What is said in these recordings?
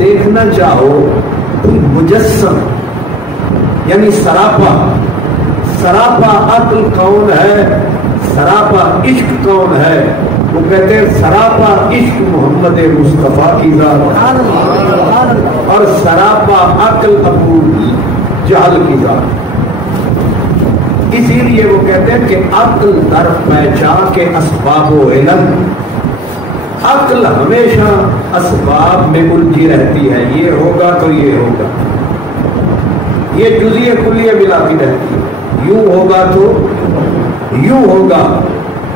دیکھنا چاہو تو مجسم یعنی سراپا سراپا عقل کون ہے، سراپا عشق کون ہے؟ وہ کہتے ہیں سراپا عشق محمد مصطفیٰ کی ذات اور سراپا عقل ابو جہل کی ذات۔ اسی لیے وہ کہتے ہیں کہ عقل در پیچا کے اسباب و علم، عقل ہمیشہ اسباب میں الجھی رہتی ہے، یہ ہوگا تو یہ ہوگا، یہ جزیے کلیے ملاتی رہتی ہے، یوں ہوگا تو یوں ہوگا۔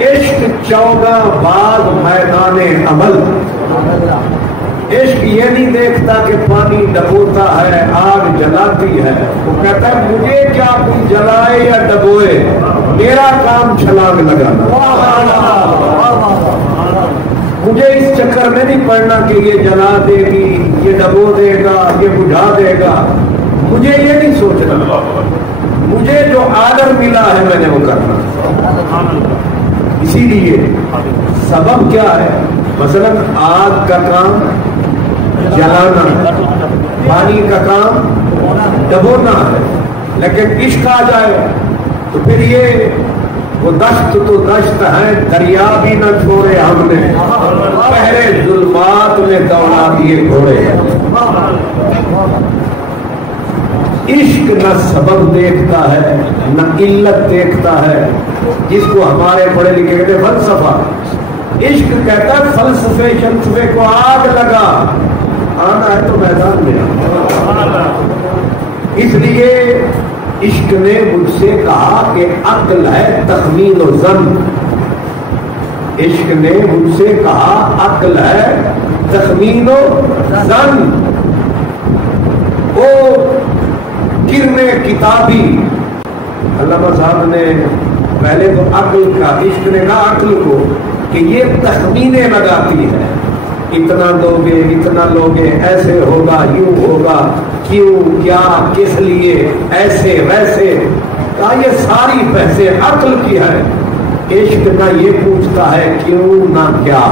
عشق چوگا باز میدان عمل، عشق یہ نہیں دیکھتا کہ پانی ڈبوتا ہے آگ جلاتی ہے، وہ کہتا ہے مجھے کیا کوئی جلائے یا ڈبوئے، میرا کام چھلانگ لگانا، مجھے اس چکر میں نہیں پڑنا کہ یہ جلا دے گی، یہ ڈبو دے گا، یہ بجھا دے گا، مجھے یہ نہیں سوچنا، مجھے جو آڈر ملا ہے میں نے وہ کرنا۔ اسی لیے سبب کیا ہے؟ مثلا آگ کا کام جلانا ہے، پانی کا کام ڈبونا ہے، لیکن عشق آ جائے تو پھر یہ وہ دشت تو دشت ہے، دریا بھی نہ چھوڑے ہم نے، پہرے ظلمات میں دوڑا دیے گھوڑے۔ عشق نہ سبب دیکھتا ہے نہ علت دیکھتا ہے، جس کو ہمارے پڑھے لکھے کہتے فلسفہ، عشق کہتا ہے فلسفے شلسفے کو آگ لگا، آنا ہے تو میدان میں۔ اس لیے عشق نے مجھ سے کہا کہ عقل ہے تخمین و ظن، عشق نے مجھ سے کہا عقل ہے تخمین و ظن، وہ گرنے کتابی۔ علامہ صاحب نے پہلے تو عقل کا، عشق نے کہا عقل کو کہ یہ تخمینے لگاتی ہے، اتنا دو گے اتنا لوگے، ایسے ہوگا یوں ہوگا، کیوں کیا کس لیے ایسے ویسے، کہا یہ ساری بحثیں عقل کی ہے، عشق نہ یہ پوچھتا ہے کیوں نہ کیا،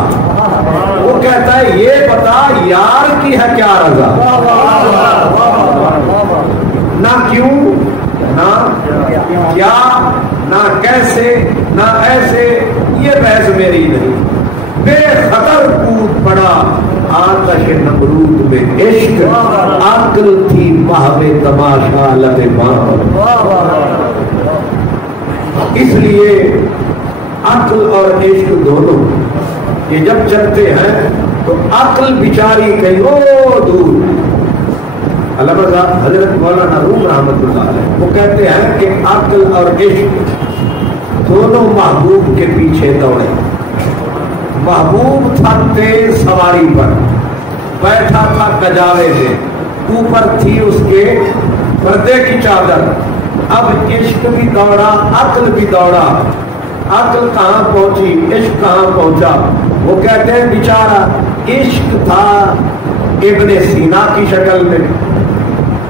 وہ کہتا ہے یہ بتا یار کی ہے کیا رضا، نہ کیوں نہ کیا نہ کیسے نہ ایسے، یہ بحث میری نہیں، بے خطر کود پڑا آتش نمرود میں عشق، عقل تھی محو تماشا لب بام۔ اس لیے عقل اور عشق دونوں یہ جب چلتے ہیں تو عقل بیچاری کہیں او دور۔ علامہ حضرت مولانا روم رحمۃ اللہ علیہ وہ کہتے ہیں کہ عقل اور عشق دونوں محبوب کے پیچھے دوڑے، محبوب تھا تیز سواری پر، بیٹھا تھا کجاوے سے، اوپر تھی اس کے پردے کی چادر، اب عشق بھی دوڑا عقل بھی دوڑا، عقل کہاں پہنچی عشق کہاں پہنچا؟ وہ کہتے ہیں بیچارہ عشق تھا ابن سینا کی شکل میں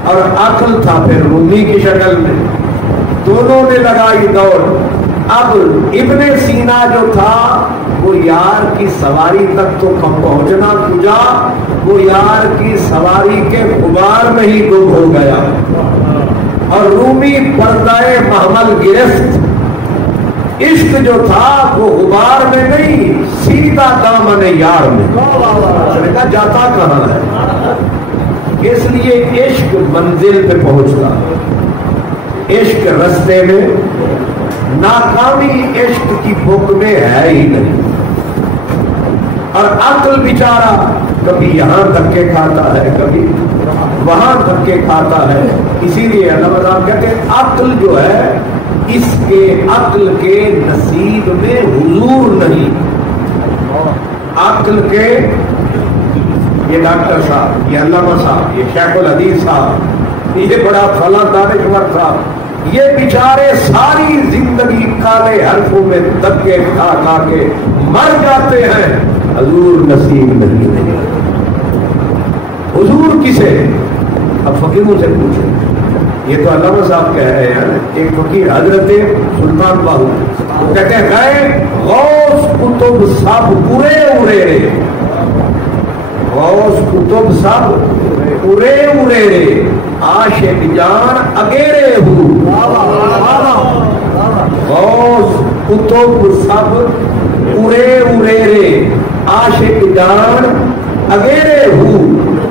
اور عقل تھا پھر رومی کی شکل میں، دونوں نے لگائی دوڑ۔ اب ابن سینا جو تھا وہ یار کی سواری تک تو پہنچنا کجا، وہ یار کی سواری کے غبار میں ہی گم ہو گیا، اور رومی پردہ محمل گرفت، عشق جو تھا وہ غبار میں نہیں سیدھا دامن یار میں، جاتا کہاں ہے؟ اس لیے عشق منزل پہ پہنچتا، عشق رستے میں، ناکامی عشق کی بک میں ہے ہی نہیں، اور عقل بیچارہ کبھی یہاں دھکے کھاتا ہے کبھی وہاں دھکے کھاتا ہے۔ اسی لیے علامہ صاحب کہتے ہیں عقل جو ہے اس کے عقل کے نصیب میں حضور نہیں، عقل کے یہ ڈاکٹر صاحب، یہ علامہ صاحب، یہ شیخ الحدیث صاحب، یہ بڑا فلاں دانشور صاحب، یہ بیچارے ساری زندگی کالے حرفوں میں دھکے کھا کھا کے مر جاتے ہیں، حضور نصیب نہیں۔ حضور کسے؟ اب فقیروں سے پوچھیں، یہ تو علامہ صاحب کہہ رہے ہیں، ایک فقیر حضرت سلطان باہو وہ کہتے ہیں گئے غوث کتب سب پورے اڑے رہے، غوث قطب سب ارے ارے رے عاشق جان اگیرے ہو غوث قطب سب ارے ارے رے عاشق جان اگیرے ہو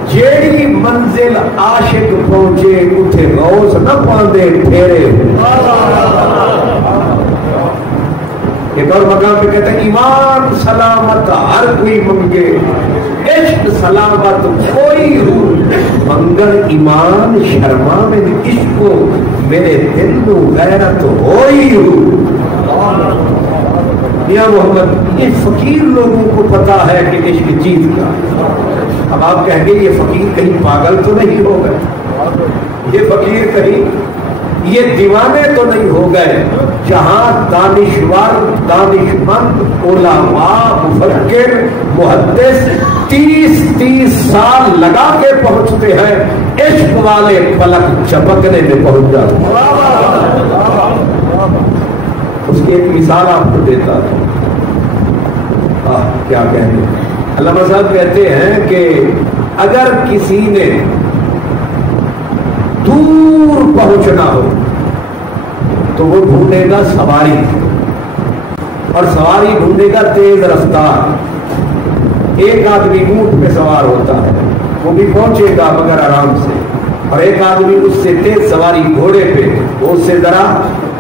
جیڑی منزل عاشق پہنچے اٹھے غوث نہ پاندے پھیرے ایک اور مقام پہ کہتے ہیں ایمان سلامت ہر کوئی منگے عشق سلامت کوئی ہو منگل ایمان شرما میں عشق کو میرے دل کو غیرت ہوئی ہو یا محمد یہ فقیر لوگوں کو پتا ہے کہ عشق چیز کا اب آپ کہیں گے یہ فقیر کہیں پاگل تو نہیں ہو گئے یہ فقیر کہیں یہ دیوانے تو نہیں ہو گئے جہاں دانشور دانشمند علماء مفکر محدث 30 سال لگا کے پہنچتے ہیں عشق والے فلک چپکنے میں پہنچ جاتے ہیں اس کی ایک مثال آپ کو دیتا ہوں کیا کہیں علامہ صاحب کہتے ہیں کہ اگر کسی نے دور پہنچنا ہو تو وہ ڈھونڈے گا سواری اور سواری ڈھونڈے گا تیز رفتار ایک آدمی اونٹ پہ سوار ہوتا ہے وہ بھی پہنچے گا مگر آرام سے اور ایک آدمی اس سے تیز سواری گھوڑے پہ وہ اس سے ذرا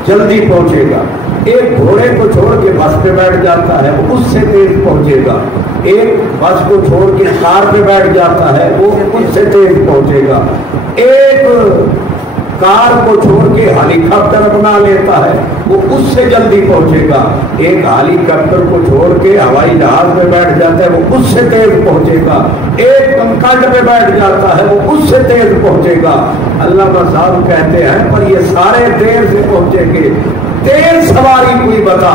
جلدی پہنچے گا ایک گھوڑے کو چھوڑ کے بس پہ بیٹھ جاتا ہے وہ اس سے تیز پہنچے گا ایک بس کو چھوڑ کے کار پہ بیٹھ جاتا ہے وہ اس سے تیز پہنچے گا ایک کار کو چھوڑ کے ہیلی کاپٹر بنا لیتا ہے وہ اس سے جلدی پہنچے گا ایک ہیلی کاپٹر کو چھوڑ کے ہوائی جہاز میں بیٹھ جاتا ہے وہ اس سے تیز پہنچے گا ایک کنکڑ پہ بیٹھ جاتا ہے وہ اس سے تیز پہنچے گا علامہ صاحب کہتے ہیں پر یہ سارے دیر سے پہنچیں گے تیز سواری کوئی بتا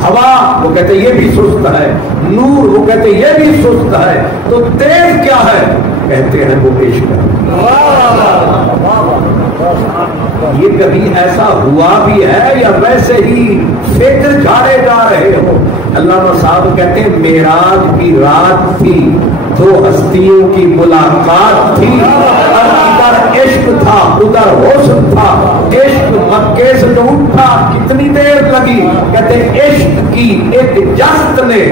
ہوا وہ کہتے یہ بھی سست ہے نور وہ کہتے یہ بھی سست ہے تو تیز کیا ہے کہتے ہیں وہ عشق ہے یہ کبھی ایسا ہوا بھی ہے یا ویسے ہی فکر جھاڑے جا رہے ہو علامہ صاحب کہتے ہیں معراج کی رات تھی دو ہستیوں کی ملاقات تھی ادھر عشق تھا ادھر حسن تھا عشق مکے سے جو اٹھا کتنی دیر لگی کہتے عشق کی ایک جست نے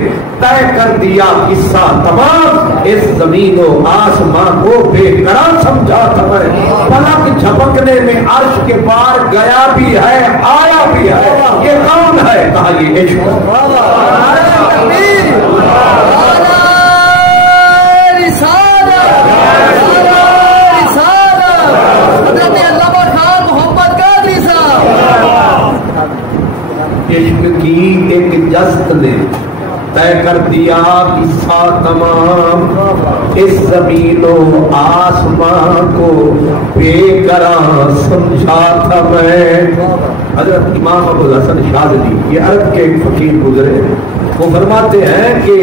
طے کر دیا قصہ تمام اس زمین و آسمان کو بے قرار سمجھا تمہیں پلک جھپکنے میں عرش کے پار گیا بھی ہے آیا بھی ہے یہ کون ہے کہا یہ عشق عشق کی ایک جست نے طے کر دیا قصہ تمام اس زمین و آسمان کو بے قرار سمجھا تھا میں حضرت امام ابو الحسن شاذلی یہ عرب کے ایک فقیر گزرے وہ فرماتے ہیں کہ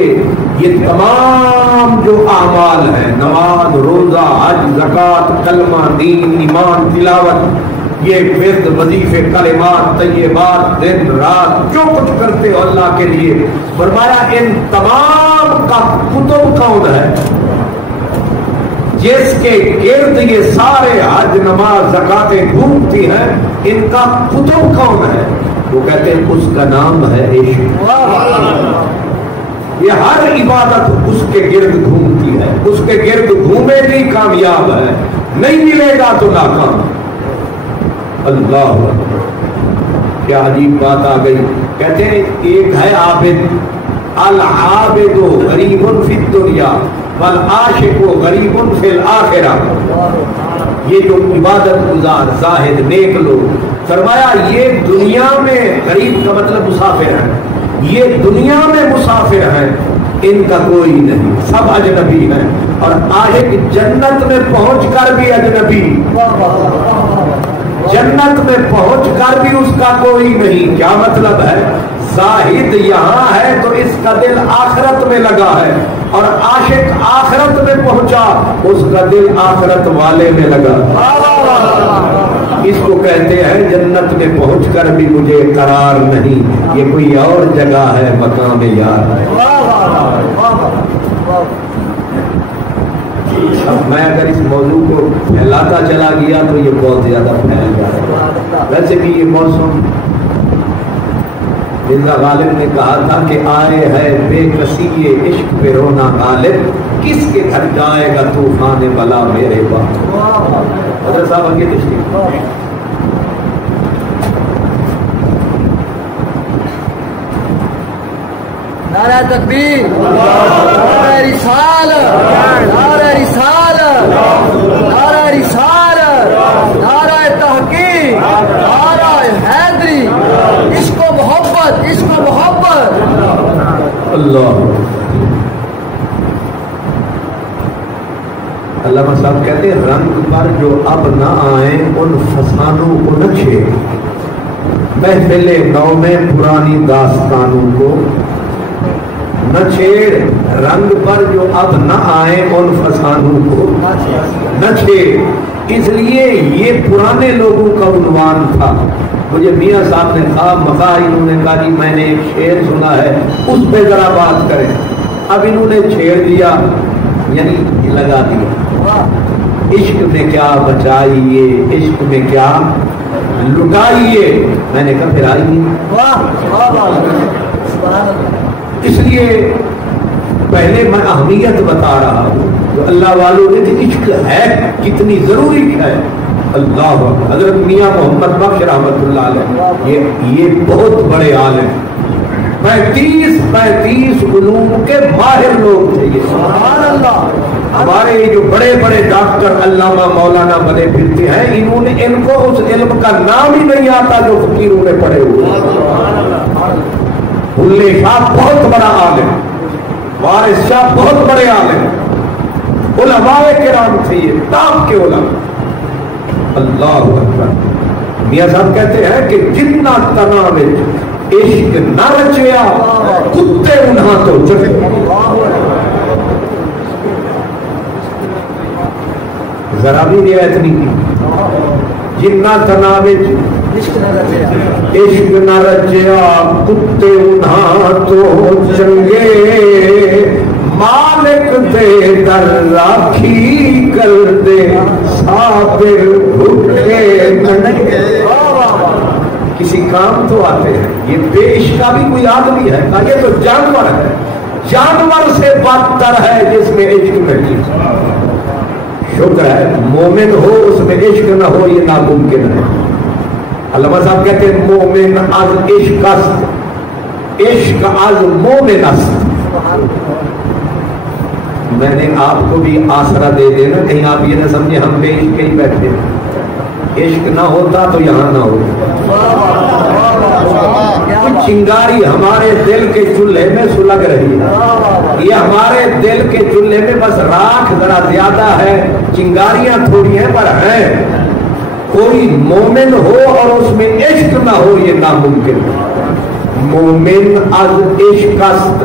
یہ تمام جو اعمال ہیں نماز روزہ حج زکوٰۃ کلمہ دین ایمان تلاوت یہ ورد وظیفے کلمات طیبات دن رات جو کچھ کرتے ہو اللہ کے لیے فرمایا ان تمام کا کتب کون ہے جس کے گرد یہ سارے حج نماز زکاتیں گھومتی ہیں ان کا کتب کون ہے وہ کہتے ہیں اس کا نام ہے عشق یہ ہر عبادت اس کے گرد گھومتی ہے اس کے گرد گھومے گی کامیاب ہے نہیں ملے گا تو ناکام اللہ کیا عجیب بات آ گئی کہتے ہیں ایک ہے عابد العابد غریب فی الدنیا والعاشق غریب فی الآخرہ یہ جو عبادت گزار زاہد نیک لوگ فرمایا یہ دنیا میں غریب کا مطلب مسافر ہے یہ دنیا میں مسافر ہیں ان کا کوئی نہیں سب اجنبی ہیں اور عاشق جنت میں پہنچ کر بھی اجنبی جنت میں پہنچ کر بھی اس کا کوئی نہیں کیا مطلب ہے زاہد یہاں ہے تو اس کا دل آخرت میں لگا ہے اور عاشق آخرت میں پہنچا اس کا دل آخرت والے میں لگا اس کو کہتے ہیں جنت میں پہنچ کر بھی مجھے قرار نہیں یہ کوئی اور جگہ ہے مقام یار اب میں اگر اس موضوع کو پھیلاتا چلا گیا تو یہ بہت زیادہ پھیل جائے گا. ویسے بھی یہ موسم مرزا غالب نے کہا تھا کہ آئے ہے بے کسی عشق پہ رونا غالب، کس کے گھر جائے گا طوفان بلا میرے باپ. حضرت صاحب آگے تشریف. نعرہ تکبیر، نعرہ رسالت، نعرہ رسالت، نعرہ رسالت، نعرہ تحقیق، نعرہ حیدری. عشق و محبت، عشق و محبت. اللہ. علامہ صاحب کہتے ہیں رنگ پر جو اب نہ آئیں ان فسانوں کو نہ چھیڑ، محفل نو میں پرانی داستانوں کو نہ چھیڑ. رنگ پر جو اب نہ آئے ان فسانوں کو نہ چھیڑ. اس لیے یہ پرانے لوگوں کا عنوان تھا. مجھے میاں صاحب نے خواب مخواہ انہوں نے کہا جی میں نے ایک شعر سنا ہے اس پہ ذرا بات کریں. اب انہوں نے چھیڑ دیا یعنی لگا دیا. عشق میں کیا بچائیے، عشق میں کیا لٹائیے. میں نے کہا پھر آئیے. اس لیے پہلے میں اہمیت بتا رہا ہوں جو اللہ والوں نے کہ عشق ہے کتنی ضروری ہے. اللہ حضرت میاں محمد بخش رحمۃ اللہ علیہ یہ بہت بڑے عالم، 35 علوم کے ماہر لوگ تھے. یہ سبحان اللہ. ہمارے جو بڑے بڑے ڈاکٹر علامہ مولانا بنے پھرتے ہیں ان کو اس علم کا نام ہی نہیں آتا جو فقیروں میں پڑے ہوئے. بھلے شاہ بہت بڑا عالم، وارث شاہ بہت بڑے عالم، علماء کرام تھے یہ تاب کے علماء. اللہ اکبر. میاں صاحب کہتے ہیں کہ جتنا تناو عشق نہ رچیا کتے انہاں تو چلے. ذرا بھی رعایت نہیں کی. جتنا تناو عشق نہ رچیا کتے انہاں تو چنگے، مالک دے در راکھی کر دے صابر بھوکے ننگے. کسی کام تو آتے ہیں. یہ بے عشق کا بھی کوئی آدمی ہے کہ یہ تو جانور ہے، جانور سے بدتر ہے جس میں عشق نہیں. شکر ہے مومن ہو اس میں عشق نہ ہو یہ ناممکن ہے. علامہ صاحب کہتے ہیں مومن از عشق است، عشق از مومن است. میں نے آپ کو بھی آسرا دے دینا کہیں آپ یہ نہ سمجھے ہم بے عشق ہی بیٹھے. عشق نہ ہوتا تو یہاں نہ ہوتا. چنگاری ہمارے دل کے چولہے میں سلگ رہی ہے. یہ ہمارے دل کے چولہے میں بس راکھ ذرا زیادہ ہے، چنگاریاں تھوڑی ہیں پر ہیں. کوئی مومن ہو اور اس میں عشق نہ ہو یہ ناممکن ہے. مومن از عشق است،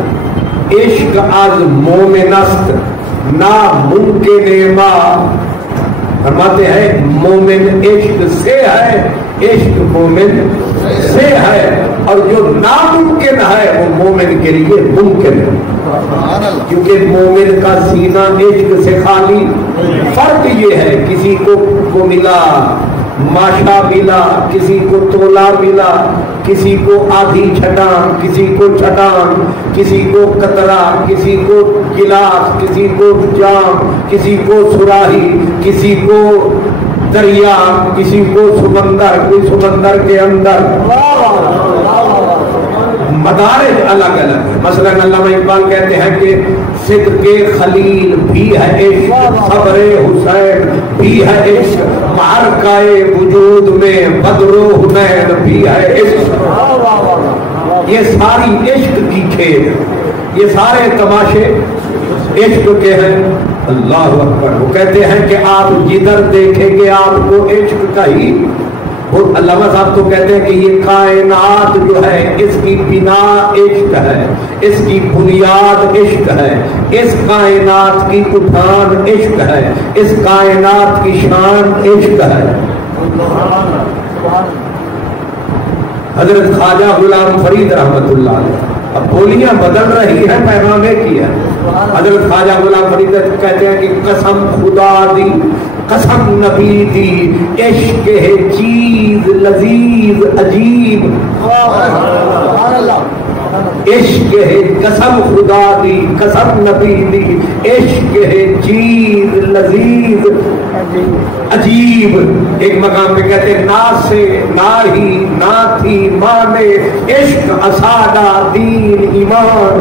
عشق از مومن است، ناممکن ما. فرماتے ہیں مومن عشق سے ہے، عشق مومن سے ہے، اور جو ناممکن ہے وہ مومن کے لیے ممکن ہے. کیونکہ مومن کا سینہ عشق سے خالی. فرق یہ ہے کسی کو ملا ماشا ملا، کسی کو تولا ملا، کسی کو آدھی چھٹان، کسی کو چھٹان، کسی کو قطرہ، کسی کو گلاس، کسی کو جام، کسی کو سراہی، کسی کو دریا، کسی کو سمندر، کوئی سمندر کے اندر. مدارج الگ الگ ہے. مثلا علامہ اقبال کہتے ہیں کہ صدق خلیل بھی ہے عشق، صبر حسین بھی ہے عشق، معرکہ وجود میں بدر و حنین بھی ہے عشق. یہ ساری عشق کی کھیل، یہ سارے تماشے عشق کے ہیں. اللہ اکبر. وہ کہتے ہیں کہ آپ جدھر دیکھیں گے آپ کو عشق کا ہی. اور علامہ صاحب تو کہتے ہیں کہ یہ کائنات جو ہے اس کی بنا عشق ہے، اس کی بنیاد عشق ہے، اس کائنات کی اٹھان عشق ہے، اس کائنات کی شان عشق ہے. حضرت خواجہ غلام فرید رحمت اللہ علیہ. اب بولیاں بدل رہی ہیں، پیغام ایک ہی ہے. حضرت خواجہ غلام فرید کہتے ہیں کہ قسم خدا دی قسم نبی دی عشق ہے چیز لذیذ عجیب عشق ہے قسم خدا دی قسم نبی دی عشق ہے چیز لذیذ عجیب. ایک مقام پہ کہتے ہیں نا سے نا ہی نا تھی مانے عشق اسادہ دین ایمان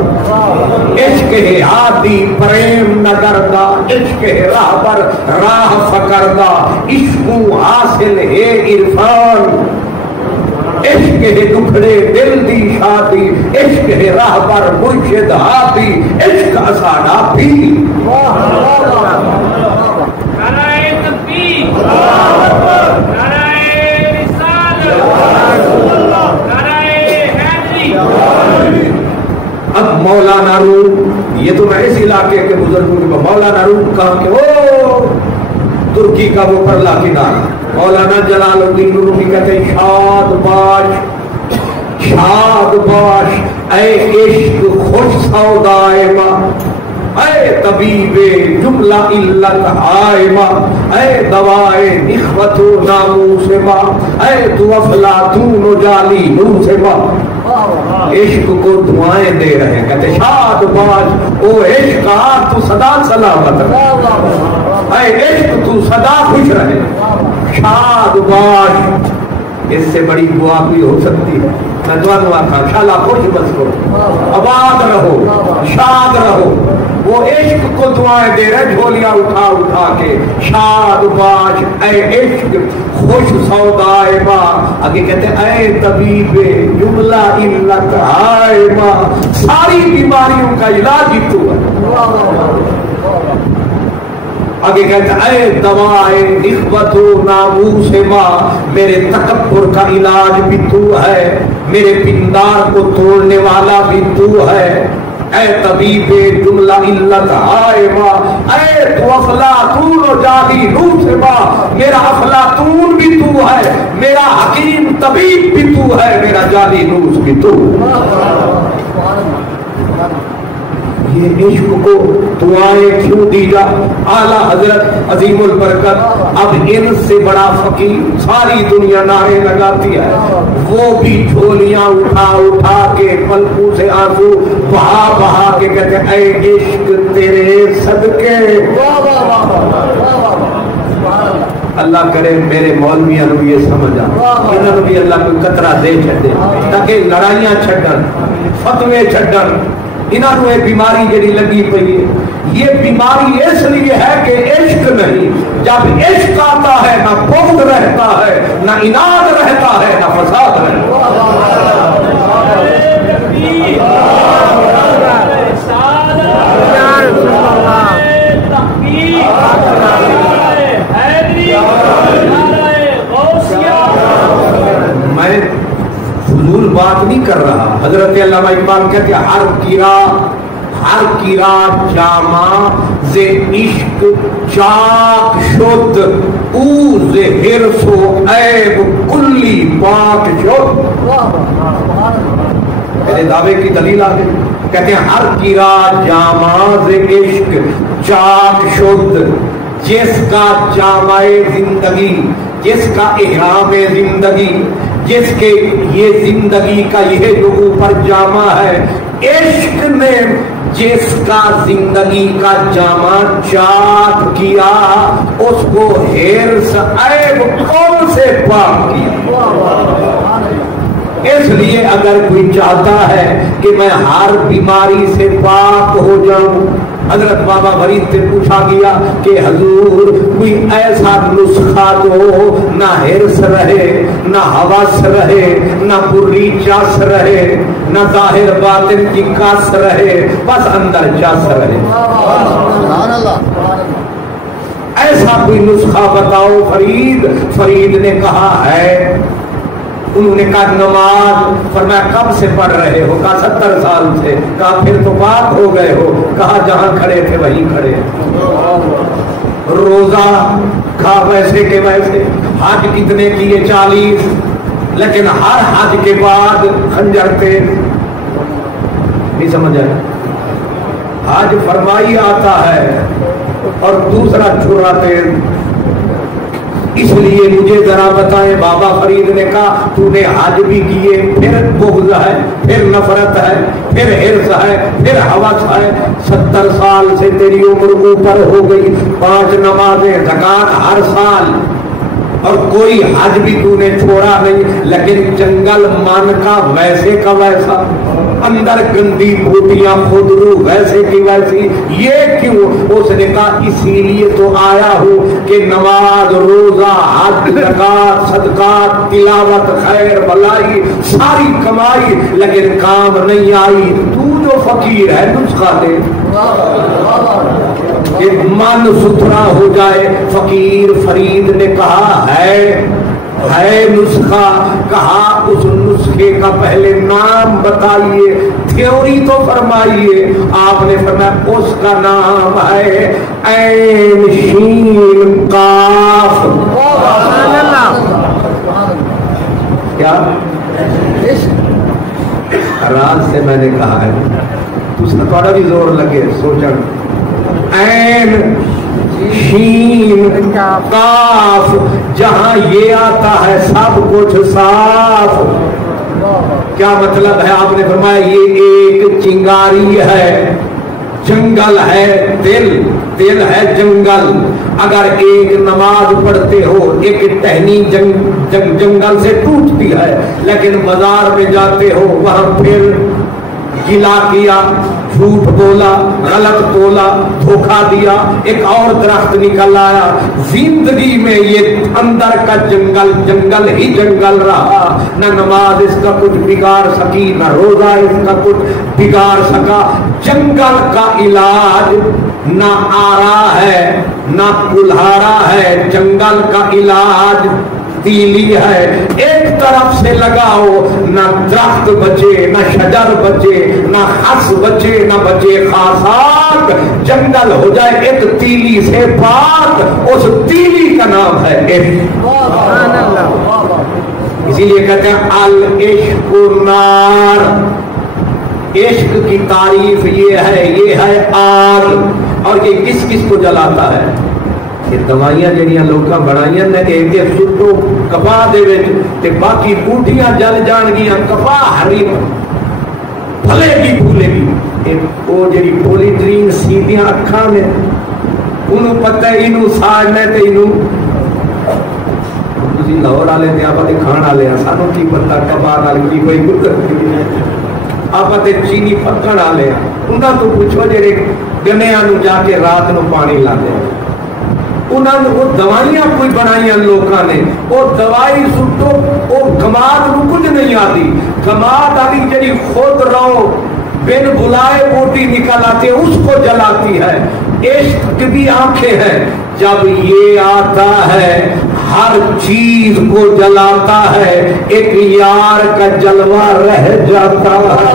عشق ہے عادی پریم نہ کردہ عشق ہے راہ پر راہ فکردہ عشق حاصل ہے عرفان عشق ہے دکھڑے دل دی شادی عشق ہے راہ پر مرشد ہاتھی عشق اسادہ بھی. اب مولانا روم یہ تو میں اس علاقے کے بزرگوں کے مولانا روم کہا کہ وہ ترکی کا وہ پرلا کنارہ مولانا جلال الدین رومی کہتے ہیں شاد باش اے عشق خوش سودائے ماں اے طبیب جملہ علت آئمہ اے دوائے نخوت و ناموس ماں اے تو افلاطون و جالی نوس ماں. عشق کو دعائیں دے رہے ہیں کہتے شاد باش او عشق تو صدا سلامت رہے اے عشق تو صدا خوش رہے شاد باش. اس سے بڑی دعا بھی ہو سکتی ہے. میں دعا تھا شالا خوش بس کرو آباد رہو شاد رہو. وہ عشق کو دعائیں دے رہے جھولیاں اٹھا اٹھا کے شاد باش اے عشق خوش سودائے ماں. آگے کہتے اے طبیب جملہ علت آئے ماں ساری بیماریوں کا علاج ہی تو ہے. آگے کہتے اے دوائے نخوت و ناموس ماں میرے تکبر کا علاج بھی تو ہے میرے پندار کو توڑنے والا بھی تو ہے اے طبیب جملہ علت آئے ماں اے تو افلاطون و جالی نوس ماں میرا افلاطون بھی تو ہے میرا حکیم طبیب بھی تو ہے میرا جالی نوس بھی تو. یہ عشق کو دعائیں کیوں دی جا. اعلیٰ حضرت عظیم البرکت اب ان سے بڑا فقیر ساری دنیا نعرے لگاتی ہے وہ بھی جھولیاں اٹھا اٹھا کے پلکوں سے آنسو بہا بہا کے کہتے اے عشق تیرے صدقے. اللہ کرے میرے مولویاں نو یہ سمجھ آ انہوں نے بھی اللہ کو قطرہ دے چھڑے تاکہ لڑائیاں چھڑن فتوے چھڑن. انہوں نے بیماری جڑی لگی پئی ہے یہ بیماری اس لیے ہے کہ عشق نہیں. جب عشق آتا ہے نہ بغض رہتا ہے نہ اناد رہتا ہے نہ فساد میں فضول بات نہیں کر رہا. حضرت علامہ اقبال کہتے ہیں ہر کرا جامع ز عشق چاک شد او ز حرص و عیب کلی پاک شد. میرے دعوے کی دلیل آ گئی. کہتے ہیں ہر کرا جامع ز عشق چاک شد جس کا جامع زندگی جس کا احرام زندگی جس کے یہ زندگی کا یہ جو اوپر جامع ہے عشق نے جس کا زندگی کا جامع چاک کیا اس کو حرص عیب کون سے پاک کیا. اس لیے اگر کوئی چاہتا ہے کہ میں ہر بیماری سے پاک ہو جاؤں حضرت بابا فرید سے پوچھا گیا کہ حضور کوئی ایسا نسخہ دو نہ حرص رہے نہ ہوس رہے نہ بری چاس رہے نہ ظاہر باطن کی کاس رہے بس اندر چاس رہے. ایسا کوئی نسخہ بتاؤ فرید نے کہا ہے. انہوں نے کہا نماز. فرمایا کب سے پڑھ رہے ہو؟ کہا 70 سال سے. کہا پھر تو پاک ہو گئے ہو؟ کہا جہاں کھڑے تھے وہیں کھڑے. روزہ کہا ویسے کہ ویسے. حج کتنے کیے؟ 40. لیکن ہر حج کے بعد خنجر پہ نہیں سمجھ آیا. حج فرمائی آتا ہے اور دوسرا چھڑاتے ہیں. اس لیے مجھے ذرا بتائیں, بابا فرید نے کہا تو نے حج بھی کیے, پھر بغض ہے, پھر نفرت ہے, پھر حرص ہے, پھر ہوس ہے. 70 سال سے تیری عمر اوپر ہو گئی, 5 نمازیں, زکات ہر سال, اور کوئی حج بھی تو نے چھوڑا نہیں, لیکن جنگل مان کا ویسے کا ویسا, اندر گندی بوٹیاں خود رو ویسے کی ویسی. یہ کیوں؟ اس نے کہا اسی لیے تو آیا ہوں کہ نماز, روزہ, حج, زکات, صدقات, تلاوت, خیر بلائی ساری کمائی, لیکن کام نہیں آئی. تو جو فقیر ہے نسخہ دے کہ من ستھرا ہو جائے. فقیر فرید نے کہا ہے نسخہ. کہا اس نسخے کا پہلے نام بتائیے, تھیوری تو فرمائیے. آپ نے فرمایا اس کا نام ہے عین شین قاف. کیا راز سے میں نے کہا ہے, اس نے تھوڑا بھی زور لگے سوچن. عین شین قاف, جہاں یہ آتا ہے سب کچھ صاف. کیا مطلب ہے؟ آپ نے فرمایا یہ ایک چنگاری ہے, جنگل ہے, دل ہے جنگل. اگر ایک نماز پڑھتے ہو, ایک ٹہنی جنگل سے ٹوٹتی ہے, لیکن بازار میں جاتے ہو وہاں پھر گلا کیا, جھوٹ بولا, غلط بولا, دھوکہ دیا, ایک اور درخت نکل آیا. زندگی میں یہ اندر کا جنگل ہی جنگل رہا. نہ نماز اس کا کچھ بگاڑ سکی, نہ روزہ اس کا کچھ بگاڑ سکا. جنگل کا علاج نہ آرا ہے نہ کلہارا ہے, جنگل کا علاج تیلی ہے. ایک طرف سے لگاؤ, نہ درخت بچے, نہ شجر بچے, نہ خس بچے, نہ بچے خاصات. جنگل ہو جائے ایک تیلی سے پاک, اس تیلی کا نام ہے عشق. اسی لیے کہتے ہیں العشق نار. عشق کی تعریف یہ ہے آگ. اور یہ کس کس کو جلاتا ہے؟ یہ دوائیاں جہاں لوکاں بنائیاں نے کہ سٹو کپاہ دے وچ تے باقی بوٹیاں جل جان گیاں, کپاہ ہری پھلے گی پھولے گی. وہ جڑی پولیٹرین سیدھیاں اکھاں نے انہوں پتہ ہے انہوں ساڑنا ہے تے انہوں تسی لاہور والے تے آپ تے کھان والے ہیں, سانوں کی پتہ کپاہ نال کی کوئی قدرت آپ تے چینی پکڑ والے ہیں. انہاں تو پوچھو جڑے گنیاں نو جا کے رات نو پانی لاندے ہیں, انہوں نے وہ دوائیاں کوئی بنائیاں لوکاں نے. وہ دوائی سٹو, وہ کماد نو کچھ نہیں آتی. کماد آتی جڑی خود رو بن بلائے بوٹی نکل آتی ہے, اس کو جلاتی ہے. عشق کی آنکھیں ہیں, جب یہ آتا ہے ہر چیز کو جلاتا ہے. ایک یار کا جلوہ رہ جاتا ہے.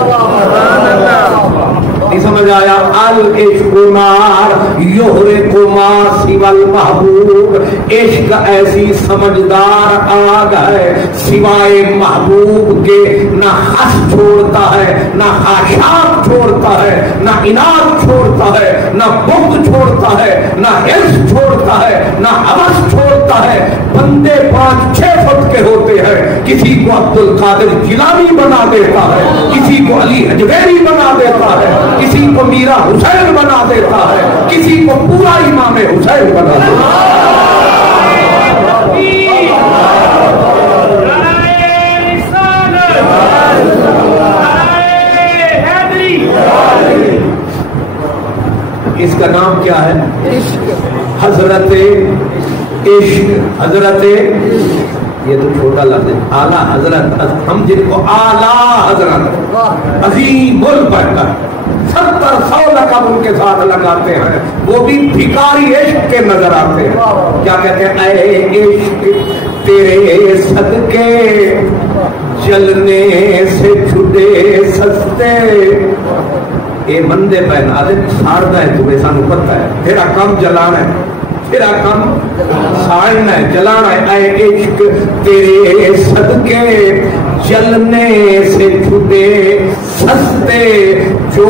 نہیں سمجھ آیا؟ العشق نار یحرق ما سوى المحبوب. عشق ایسی سمجھدار آگ ہے, سوائے محبوب کے نہ حس چھوڑتا ہے, نہ خاشاک چھوڑتا ہے, نہ اناد چھوڑتا ہے, نہ بغض چھوڑتا ہے, نہ حرص چھوڑتا ہے, نہ ہوس چھوڑتا ہے. بندے 5-6 فٹ کے ہوتے ہیں, کسی کو عبد القادر جیلانی بنا دیتا ہے, کسی کو علی حجویری بنا دیتا ہے, کسی کو میرا حسین بنا دیتا ہے, کسی کو پورا امام حسین بنا دیتا ہے. اس کا نام کیا ہے؟ حضرت عشق. حضرت یہ تو چھوٹا لفظ ہے, اعلیٰ حضرت. ہم جن کو اعلیٰ حضرت عظیم البرکت 70-100 لقب ان کے ساتھ لگاتے ہیں, وہ بھی بھکاری عشق کے نظر آتے ہیں. کیا کہتے ہیں؟ اے عشق تیرے صدقے جلنے سے چھٹے سستے. اے بندے پہن آدھے ساڑنا ہے تمہیں, سانو پتہ ہے تیرا کام جلانا ہے, تیرا کام ساڑنا ہے, جلانا ہے. اے عشق تیرے صدقے جلنے سے چھٹے سستے, جو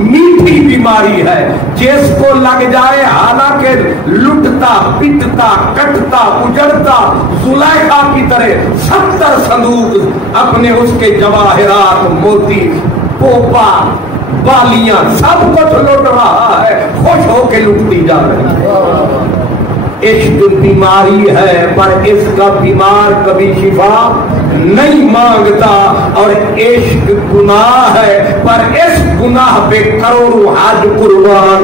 میٹھی بیماری ہے، جس کو لگ جائے حالانکہ لٹتا پٹتا کٹتا اجڑتا زلیخا کی طرح 70 صندوق اپنے اس کے جواہرات موتی پوپا بالیاں سب کچھ لٹ رہا ہے، خوش ہو کے لٹتی جا رہی ہے۔ عشق بیماری ہے پر اس کا بیمار کبھی شفا نہیں مانگتا، اور عشق گناہ ہے پر اس گناہ پہ کروڑوں حج قربان۔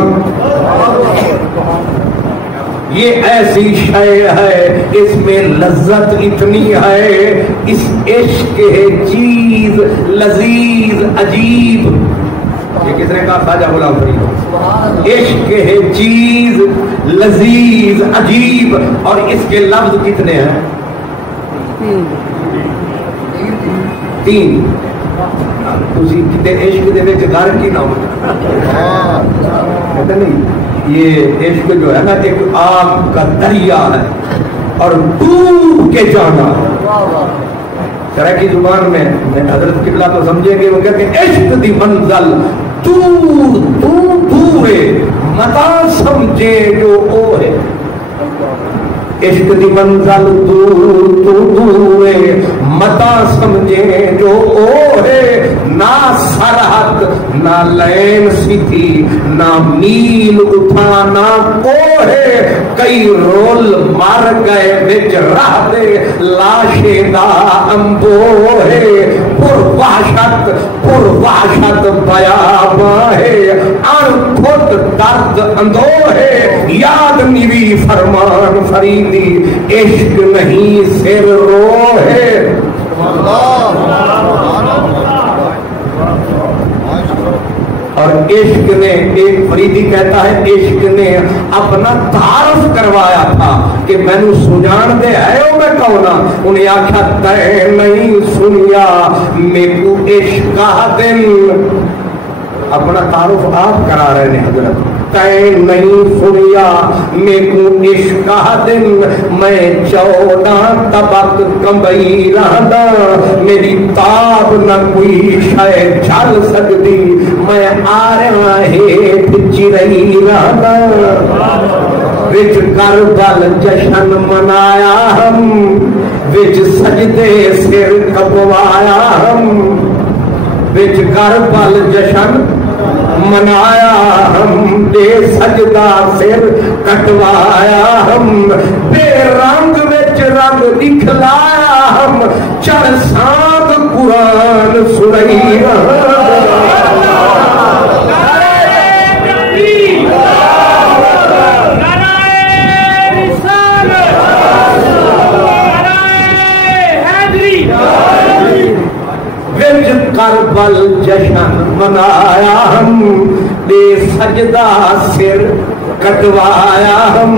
یہ ایسی شے ہے، اس میں لذت اتنی ہے، اس عشق ہے چیز لذیذ عجیب۔ یہ کس نے کہا؟ خواجہ غلام فرید۔ عشق ہے چیز لذیذ عجیب، اور اس کے لفظ کتنے ہیں؟ 3۔ تسی کتے عشق دے وچ گھر کی نہ ہو کہتے نہیں، یہ عشق جو ہے نا ایک آگ کا دریا ہے اور ڈوب کے جانا۔ شرح کی زبان میں حضرت قبلہ تو سمجھے گے، وہ کہتے ہیں عشق دی منزل دور دور دور ہے، متا سمجھے جو او ہے۔ عشق دی منزل دور دور دور ہے، متا سمجھے جو او ہے۔ نہ سرحد نہ لین سیدھی، نہ میل اٹھانا کو ہے۔ کئی رول مر گئے بچ راہ دے، لاشے دا امبو ہے۔ پر وحشت بیاباں ہے، ان خود درد اندو ہے۔ یاد نیوی فرمان فریدی، عشق نہیں سر رو ہے۔ اور عشق نے، ایک فریدی کہتا ہے عشق نے اپنا تعارف کروایا تھا کہ میں نے سجان دے ہے او میں کہنا، انہیں آکھا تے نہیں سنیا میکو عشق کا دن۔ اپنا تعارف آپ کرا رہے ہیں حضرت، تے نہیں سنیا میکو عشق کا دن، میں 14 طبق کمبئی رہدا، میری تاب نہ کوئی شے جھل سکتی، میں آرہا ہے پچی رہی رہدا۔ وچ کربل جشن منایا ہم، وچ سجدے سر کپوایا ہم، وچ کربل جشن منایا ہم، بے سجدہ سر کٹوایا ہم، بے رنگ وچ رنگ دکھلایا ہم، چڑھ سانگ قرآن سنائی کربل جشن منایا ہم، بے سجدہ سر کٹوایا ہم،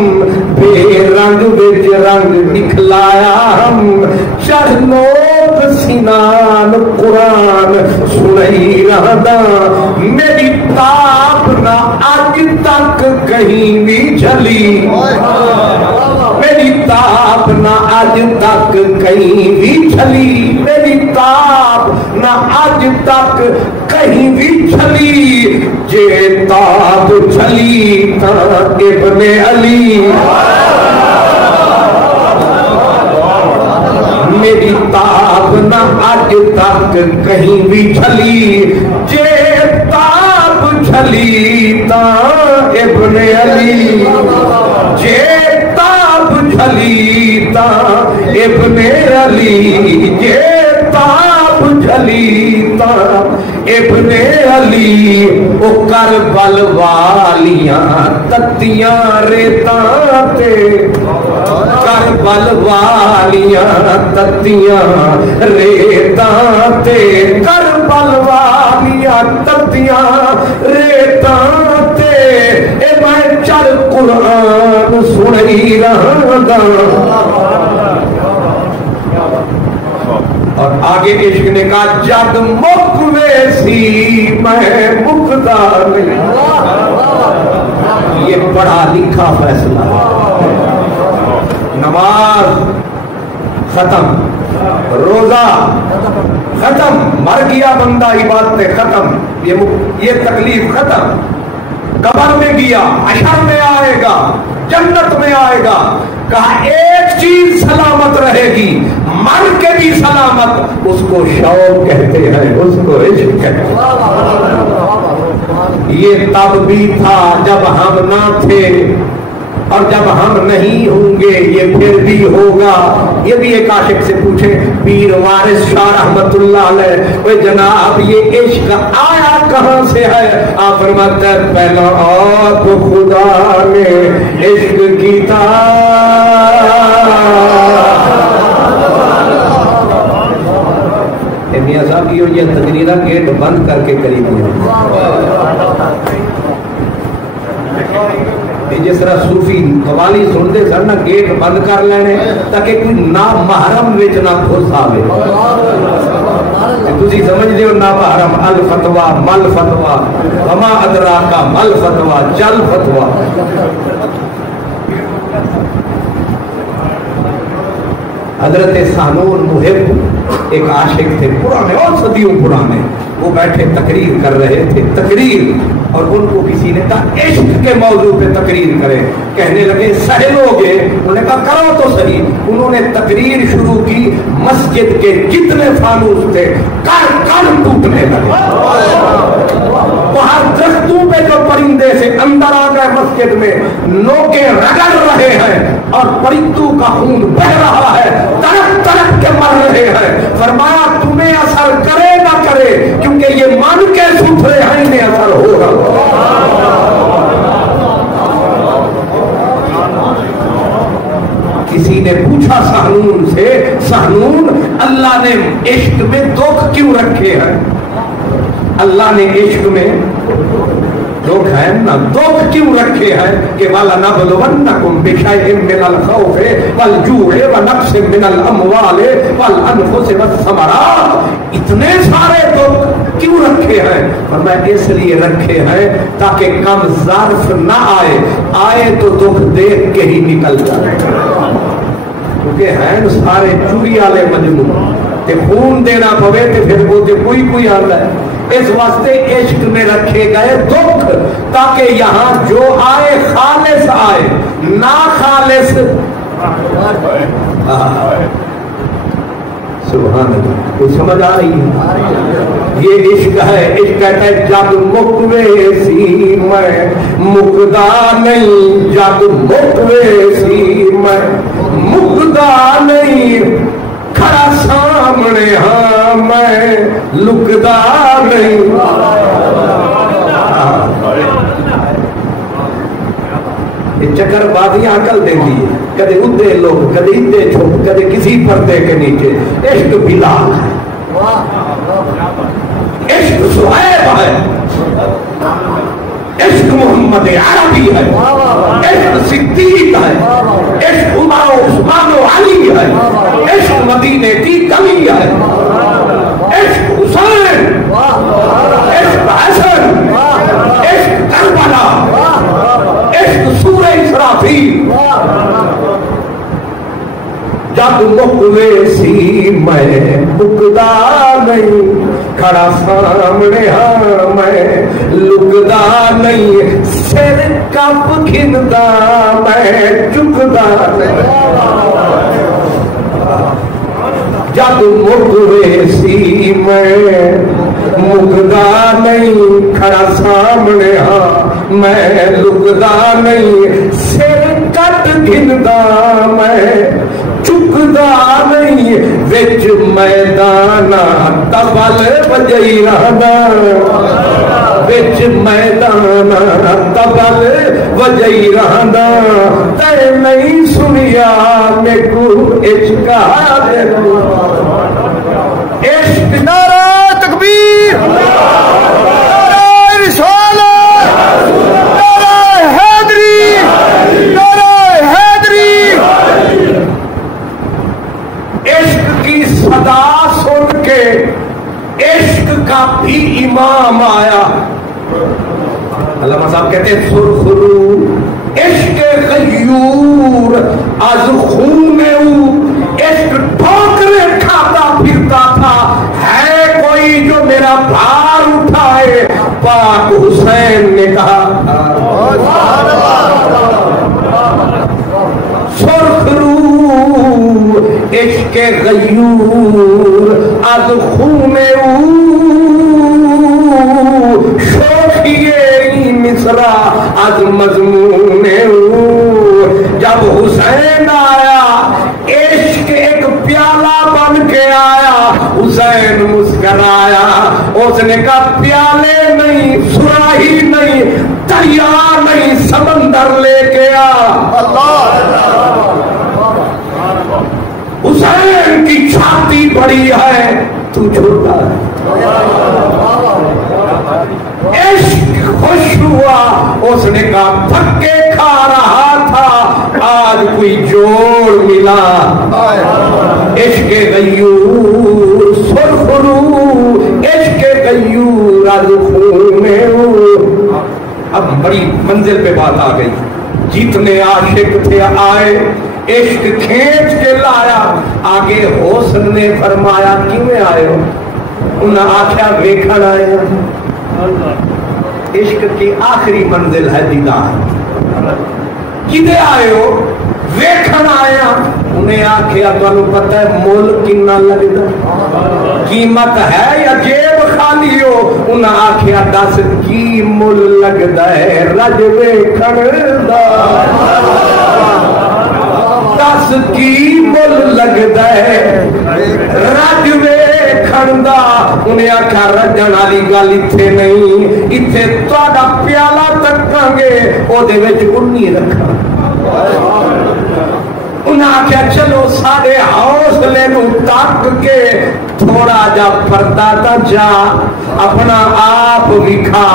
بے رنگ بچ رنگ دکھلایا ہم، چڑھ لوگ سنان قرآن سنائی رہدا۔ میری تاب نہ آج تک کہیں بھی جھلی، میری تاب نہ آج تک کہیں بھی جھلی، میری تاب نہ آج تک کہیں بھی جھلی، جے تاب جھلی تا ابن علی۔ میری تاب نہ آج تک کہیں بھی جھلی، جے تاب جھلی تا ابن علی، جے تاب جھلی تا ابن علی، جے تاب جھلی تا ابن علی۔ او کربل والیاں تتیاں ریتاں تے، کربل والیاں تتیاں ریتاں تے، کربل والیاں تتیاں ریتاں تے، اے میں چڑھ قرآن سنائی رہدا۔ اور آگے عشق نے کہا جگ مک ویسی میں مکدا نہیں۔ یہ پڑھا لکھا فیصلہ ہے۔ نماز ختم، روزہ ختم، مر گیا بندہ عبادت ختم، یہ تکلیف ختم. قبر میں گیا, حشر میں آئے گا, جنت میں آئے گا. کہا ایک چیز سلامت رہے گی, مر کے بھی سلامت, اس کو شوق کہتے ہیں, اس کو عشق کہتے ہیں. یہ تب بھی تھا جب ہم نہ تھے, اور جب ہم نہیں ہوں گے یہ پھر بھی ہوگا. یہ بھی ایک عاشق سے پوچھے, پیر وارث شاہ رحمت اللہ علیہ, وہ جناب یہ عشق آیا کہاں سے ہے؟ آپ فرماتے ہیں پہلا آپ خدا نے عشق کیتا, میاں صاحب یہ تقریرہ گیٹ بند کر کے کری جس طرح صوفی قوالی سنتے سن نا گیٹ بند کر لینے تاکہ کوئی نا محرم وچ نہ گھس آوے. تسی سمجھدے ہو نا محرم الفتوا مل فتوا وما ادراکا مل فتوا چل فتوا. حضرت سانون محب ایک عاشق تھے پرانے اور صدیوں پرانے, وہ بیٹھے تقریر کر رہے تھے, تقریر, اور ان کو کسی نے کہا عشق کے موضوع پہ تقریر کرے. کہنے لگے سہلو گے, انہوں نے کہا کرو تو صحیح. انہوں نے تقریر شروع کی, مسجد کے جتنے فانوس تھے کر کر ٹوٹنے لگے. وہاں درختوں پہ جو پرندے سے اندر آ گئے مسجد میں, نوکے رگڑ رہے ہیں اور پرندوں کا خون بہ رہا ہے, تڑپ تڑپ کے مر رہے ہیں. فرمایا تمہیں اثر کرے نہ کرے, کیونکہ یہ من کے ستھرے ہیں, انہیں اثر ہوگا. کسی نے پوچھا سہنون سے, سہنون اللہ نے عشق میں دکھ کیوں رکھے ہیں؟ اللہ نے عشق میں دکھ ہے نا, دکھ کیوں رکھے ہیں کہ وَلَنَبْلُوَنَّكُمْ بِشَيْءٍ مِّنَ الْخَوْفِ وَالْجُوعِ وَنَقْصٍ مِّنَ الْأَمْوَالِ وَالْأَنفُسِ وَالثَّمَرَاتِ. اتنے سارے دکھ کیوں رکھے ہیں؟ اور میں اس لیے رکھے ہیں تاکہ کم ظرف نہ آئے, آئے تو دکھ دیکھ کے ہی نکل جائے, کیونکہ ہیں سارے چوری والے مجنون تے خون دینا پوے تے پھر وہ کوئی آتا ہے. اس واسطے عشق میں رکھے گئے دکھ تاکہ یہاں جو آئے خالص آئے, نہ خالص. سبحان اللہ, کوئی سمجھ آ رہی ہے؟ یہ عشق ہے. عشق کہتا ہے جب مکوے سی میں مکدا نہیں, جب مکوے سی میں مکدا نہیں, کھڑا سامنے ہاں میں لکدا نہیں. یہ چکر بازیاں عقل دیں گی, کدے ادھے لوگ, کدے ادھے چھپ, کدے کسی پردے کے نیچے. عشق بلال ہے, عشق صہیب ہے, عشق محمد عربی ہے, عشق صدیق ہے, عشق عمر و عثمان و علی ہے, عشق مدینے کی گلی ہے, عشق حسین, عشق حسن, عشق کربلا, عشق سورہ اسرافیل. جب مکوے سی میں مکدا نہیں, کھڑا سامنے ہاں میں لکدا نہیں, سر کپ کھندا میں چکدا نہیں. جب مکوے سی میں مکدا نہیں, کھڑا سامنے ہاں میں لکدا نہیں, سر کٹ گھندا میں چکدا نہیں. وچ میدان تبل بجائی رہنا, وچ میدان تبل بجائی رہنا. تے نہیں سنیا میں کو عشق عشق. نعرہ تکبیر, نعرہ رسالت, نعرہ حیدری, نعرہ حیدری. عشق کی صدا سن کے عشق کا بھی امام آیا. علامہ صاحب کہتے ہیں سرخرو عشق غیور از خون او, عشق ٹھوکریں کھاتا پھرتا تھا, ہے کوئی جو میرا بھار اٹھائے, پاک حسین نے کہا سرخ رو عشق غیور از خون او شوخی مصرا از مضمون او جب حسین آیا عشق ایک پیالہ بن کے آیا حسین مسکرایا اس نے کہا پیالے نہیں سراہی نہیں دریا نہیں سمندر لے کے آ حسین کی چھاتی بڑی ہے تو چھوٹا ہے عشق خوش ہوا اس نے کہا دھکے کھا رہا تھا آج کوئی جوڑ ملا عشق غیور سرخ رو عشق غیور از خون او اب بڑی منزل پہ بات آ گئی جتنے عاشق تھے آئے عشق کھینچ کے لایا آگے حسن نے فرمایا کیویں آئے ہو انہیں آخیا ویکھن آئے عشق کی آخری منزل ہے دیدار کدے آئے ہو ویکھن آیا انہیں آخیا تمہیں پتہ ہے مول کنا لگتا قیمت ہے یا جیب خالی ہو انہیں آخیا دس کی مول لگتا ہے رج ویکھن دا دس کی مل لگتا ہے رج ویکھن دا انہیں آخیا رجن والی گل اتنے نہیں اتنے تہاڈا پیالہ تکاں گے او دے وچ انی رکھاں انہیں آخیا چلو سارے حوصلے نو تک کے تھوڑا جا پردہ تا جا اپنا آپ وکھا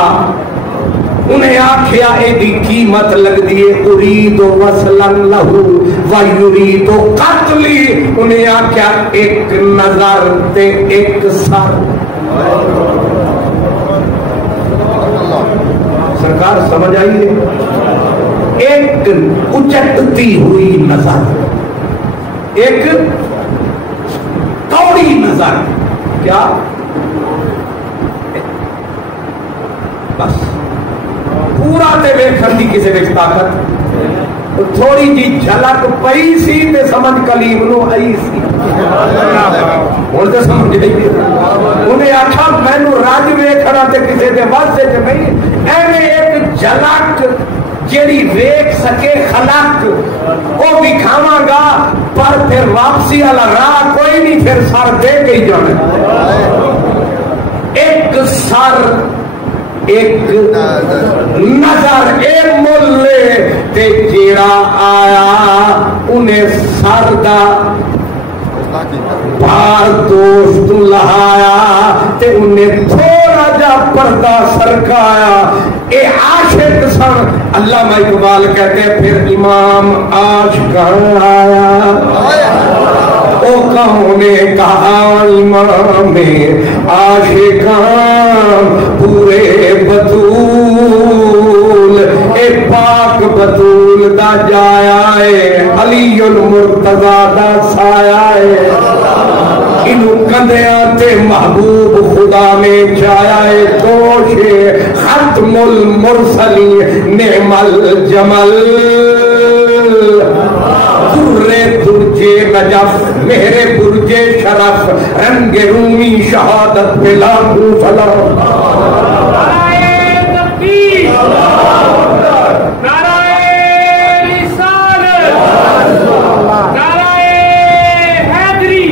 انہیں آخیا ایدی قیمت لگ دیے ارید وصلا لہو و یرید قتلی انہیں آخیا ایک نظر تے ایک سر سرکار سمجھ آئی ہے ایک اچٹتی ہوئی نظر ایک کوڑی نظر کیا بس پورا تے ویکھن دی کسی وچ طاقت تھوڑی جی جھلک پئی سی تے سمجھ کلیم نو آئی سی ہن تے سمجھ گئی انہیں آکھا مینوں رج ویکھنا تے کسی دے واسطے تے نہیں ایویں ایک جھلک جیڑی ویکھ سکے خلق وہ بھی کھاواں گا پر پھر واپسی والا راہ کوئی نہیں پھر سر دے کے ہی جانا ایک سر ایک نظر اے ملے تے جیڑا آیا انہیں سر دا بار دوست لہایا تے انہیں تھوڑا جا پردہ سرکایا اے عاشق سن علامہ اقبال کہتے ہیں پھر امام عاشقاں آیا او کہوں نے کہا امام عاشقاں پورے بطول اے پاک بطول دا جایا ہے علی المرتضی دا سایہ ہے انہوں کندیاں تے محبوب خدا میں جایا ہے توشے ختم المرسلین نعم الجمل درے درجے نجف میرے برجے شرف رنگ رومی شہادت پہ لاکھوں سلام نعرہ تکبیر نعرہ رسالت نعرہ حیدری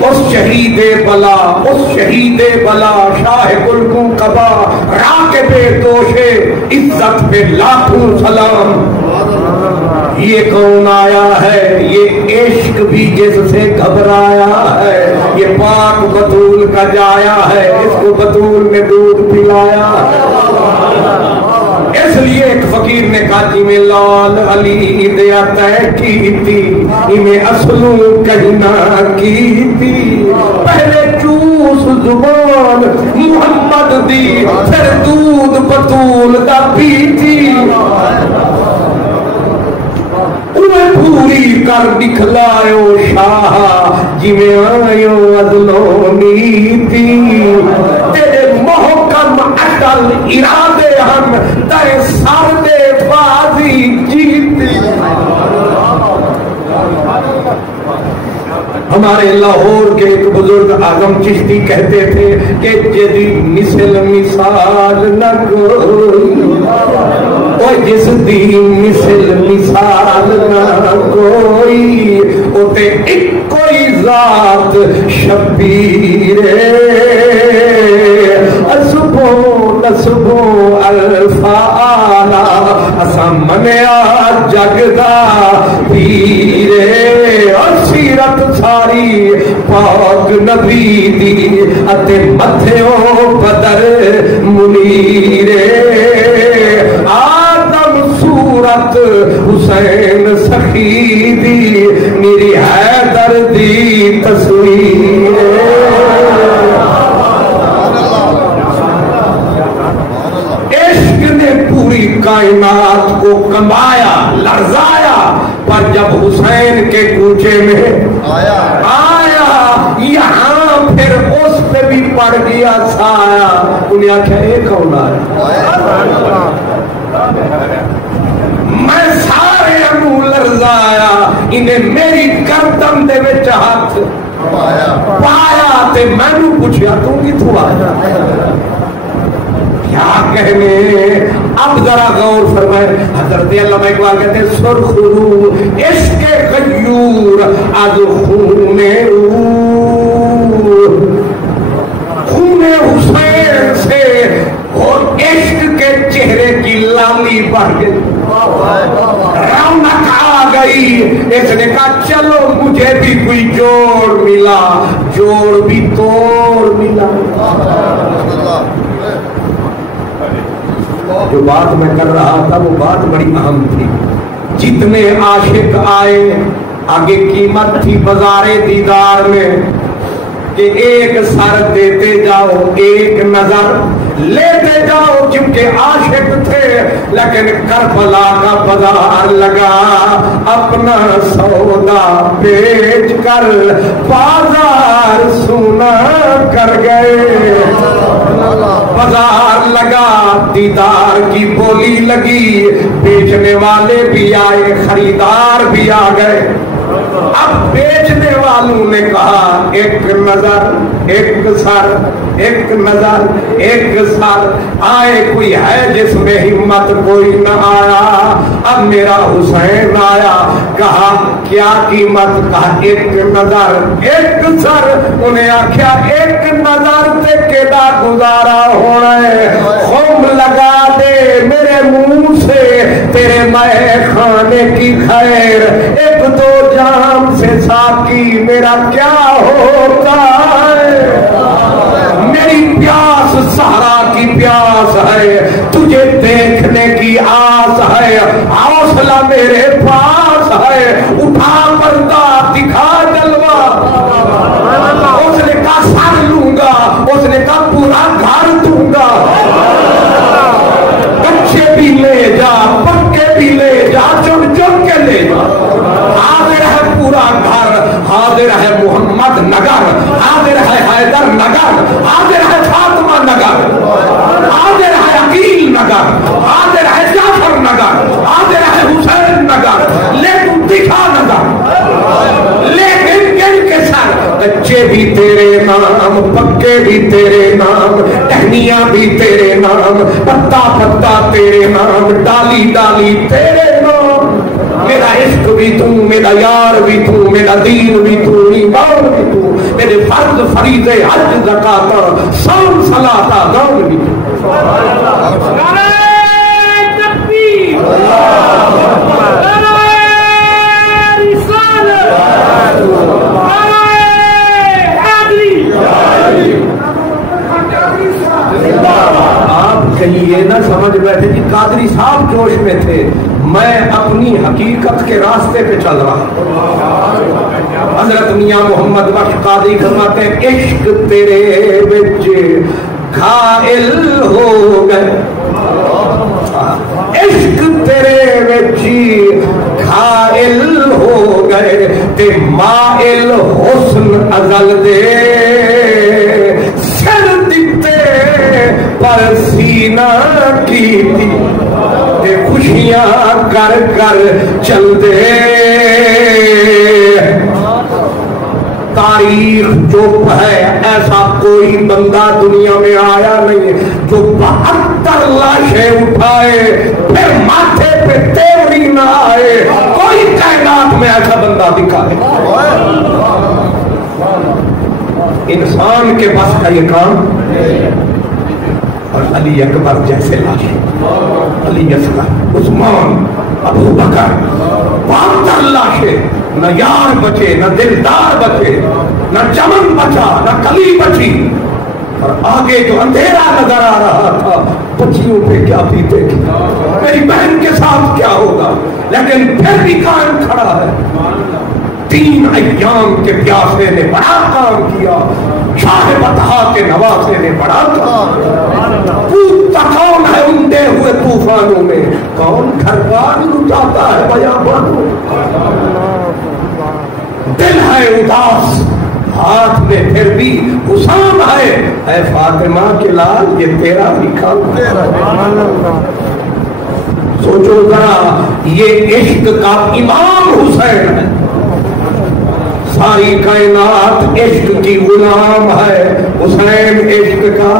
اس شہید بلا شاہ گلگوں قبا راکب دوشے عزت پہ لاکھوں سلام یہ کون آیا ہے یہ عشق بھی جس سے گھبرایا ہے یہ پاک بطول کا جایا ہے اس کو بطول نے دودھ پلایا اس لیے ایک فقیر نے کہا جی میں لال علی دیا تہ کی تھی انہیں اصلوں کہنا کی تھی پہلے چوس زبان محمد دی پھر دودھ بطول دا پی تھی انہیں پوری کر دکھلائیو شاہ جی میں آئیو عدلونی تھی تیرے محکم عطا چل ارادے ہم تے سر دے بازی جیتی. ہمارے لاہور کے ایک بزرگ اعظم چشتی کہتے تھے کہ جدی مثل مثال نہ کوئی، اور جس دی مثل مثال نہ کوئی، اتے ایک کوئی ذات شبیر اسبو نسبو الفالا اسا منیا جگدا پیرے. اور سیرت ساری پاک نبی دی اتے متھیوں بدر منیرے. آدم صورت حسین سخی دی میری حیدر دی تصویر. عشق نے پوری کائنات کو کمایا لرزایا، پر جب حسین کے کوچے میں آیا یہاں پھر اس پہ بھی پڑ گیا سایہ. انہیں آخیا یہ کون آیا؟ میں سارے منہ لرزایا، انہیں میری گردن دے وچ ہاتھ پایا تے میں نے پوچھا تو کتوں آیا؟ کیا کہنے. اب ذرا غور فرمائے. حضرت علامہ اقبال کہتے ہیں سرخ رو عشق غیور از خون خون حسین سے، اور عشق کے چہرے کی لالی بڑھ گئی، رونق آ گئی. اس نے کہا چلو مجھے بھی کوئی جوڑ ملا، جوڑ بھی توڑ ملا. جو بات میں کر رہا تھا وہ بات بڑی اہم تھی. جتنے عاشق آئے آگے قیمت تھی بازار دیدار میں کہ ایک سر دیتے جاؤ ایک نظر لیتے جاؤ، کیونکہ عاشق تھے. لیکن کربلا کا بازار لگا، اپنا سودا بیچ کر بازار سونا کر گئے. بازار لگا، دیدار کی بولی لگی، بیچنے والے بھی آئے خریدار بھی آ گئے. اب بیچنے والوں نے کہا ایک نظر ایک سر، ایک نظر ایک سر. آئے کوئی ہے جس میں ہمت کوئی نہ آیا. اب میرا حسین آیا، کہا کیا قیمت؟ کہا ایک نظر ایک سر. انہیں آخیا ایک نظر تے کیڑا گزارا ہونا ہے، خم لگا دے میرے منہ سے تیرے مے خانے کی خیر. ایک دو جام سے ساقی میرا کیا ہوتا ہے، میری پیاس سہارا کی پیاس ہے، تجھے دیکھنے کی آس ہے، حوصلہ میرے پاس ہے، اٹھا پردہ دکھا جلوہ. اس نے کہا سر لوں گا، اس نے کہا پورا گھر دوں گا. کچے بھی لے جا پکے بھی لے جا، چن چن کے لے جا. حاضر ہے پورا گھر، حاضر ہے محمد نگر، حاضر ہے حیدر نگر، حاضر ہے فاطمہ نگر، حاضر ہے عقیل نگر، حاضر ہے جعفر نگر، حاضر ہے حسین نگر. لیکن دکھا نظر، لیکن کن کے سر کچے بھی تیرے نام، پکے بھی تیرے نام، ٹہنیاں بھی تیرے نام، پتا پتا تیرے نام، ڈالی ڈالی تیرے نام. میرا عشق بھی تو، میرا یار بھی تو، میرا دین بھی تو، ایمان بھی تو، میرے فرض فریضے حج زکات صوم صلاۃ دان بھی تو. نعرہ تکبیر، نعرہ رسالت، نعرہ حیدری. آپ کہیں یہ نہ سمجھ بیٹھے کہ قادری صاحب جوش میں تھے. میں اپنی حقیقت کے راستے پہ چل رہا. حضرت میاں محمد بخش قادری فرماتے ہیں عشق تیرے بچ گھائل ہو گئے، عشق تیرے بچ گھائل ہو گئے، تے مائل حسن ازل دے سر دیتے پر سینہ کی تھی تے خوشیاں کر کر چل دے تاریخ چپ ہے ایسا کوئی بندہ دنیا میں آیا نہیں جو 72 لاشیں اٹھائے پھر ماتھے پہ تیوری نہ آئے کوئی کائنات میں ایسا بندہ دکھائے انسان کے بس کا یہ کام اور علی اکبر جیسے لاشیں علی اصغر عثمان ابو بکر 72 لاشیں نہ یار بچے نہ دلدار بچے نہ چمن بچا نہ کلی بچی اور آگے جو اندھیرا نظر آ رہا تھا بچیوں پہ کیا بیتے گی میری بہن کے ساتھ کیا ہوگا لیکن پھر بھی قائم کھڑا ہے 3 ایام کے پیاسے نے بڑا کام کیا شاہ بطحا کے نواسے نے بڑا کام کودتا کون ہے اندے ہوئے طوفانوں میں کون گھر بار لٹاتا ہے بیابانوں دل ہے اداس ہاتھ میں پھر بھی حسام ہے اے فاطمہ کے لال یہ تیرا بھی کام سوچو ذرا یہ عشق کا امام حسین ہے ساری کائنات عشق کی غلام ہے حسین عشق کا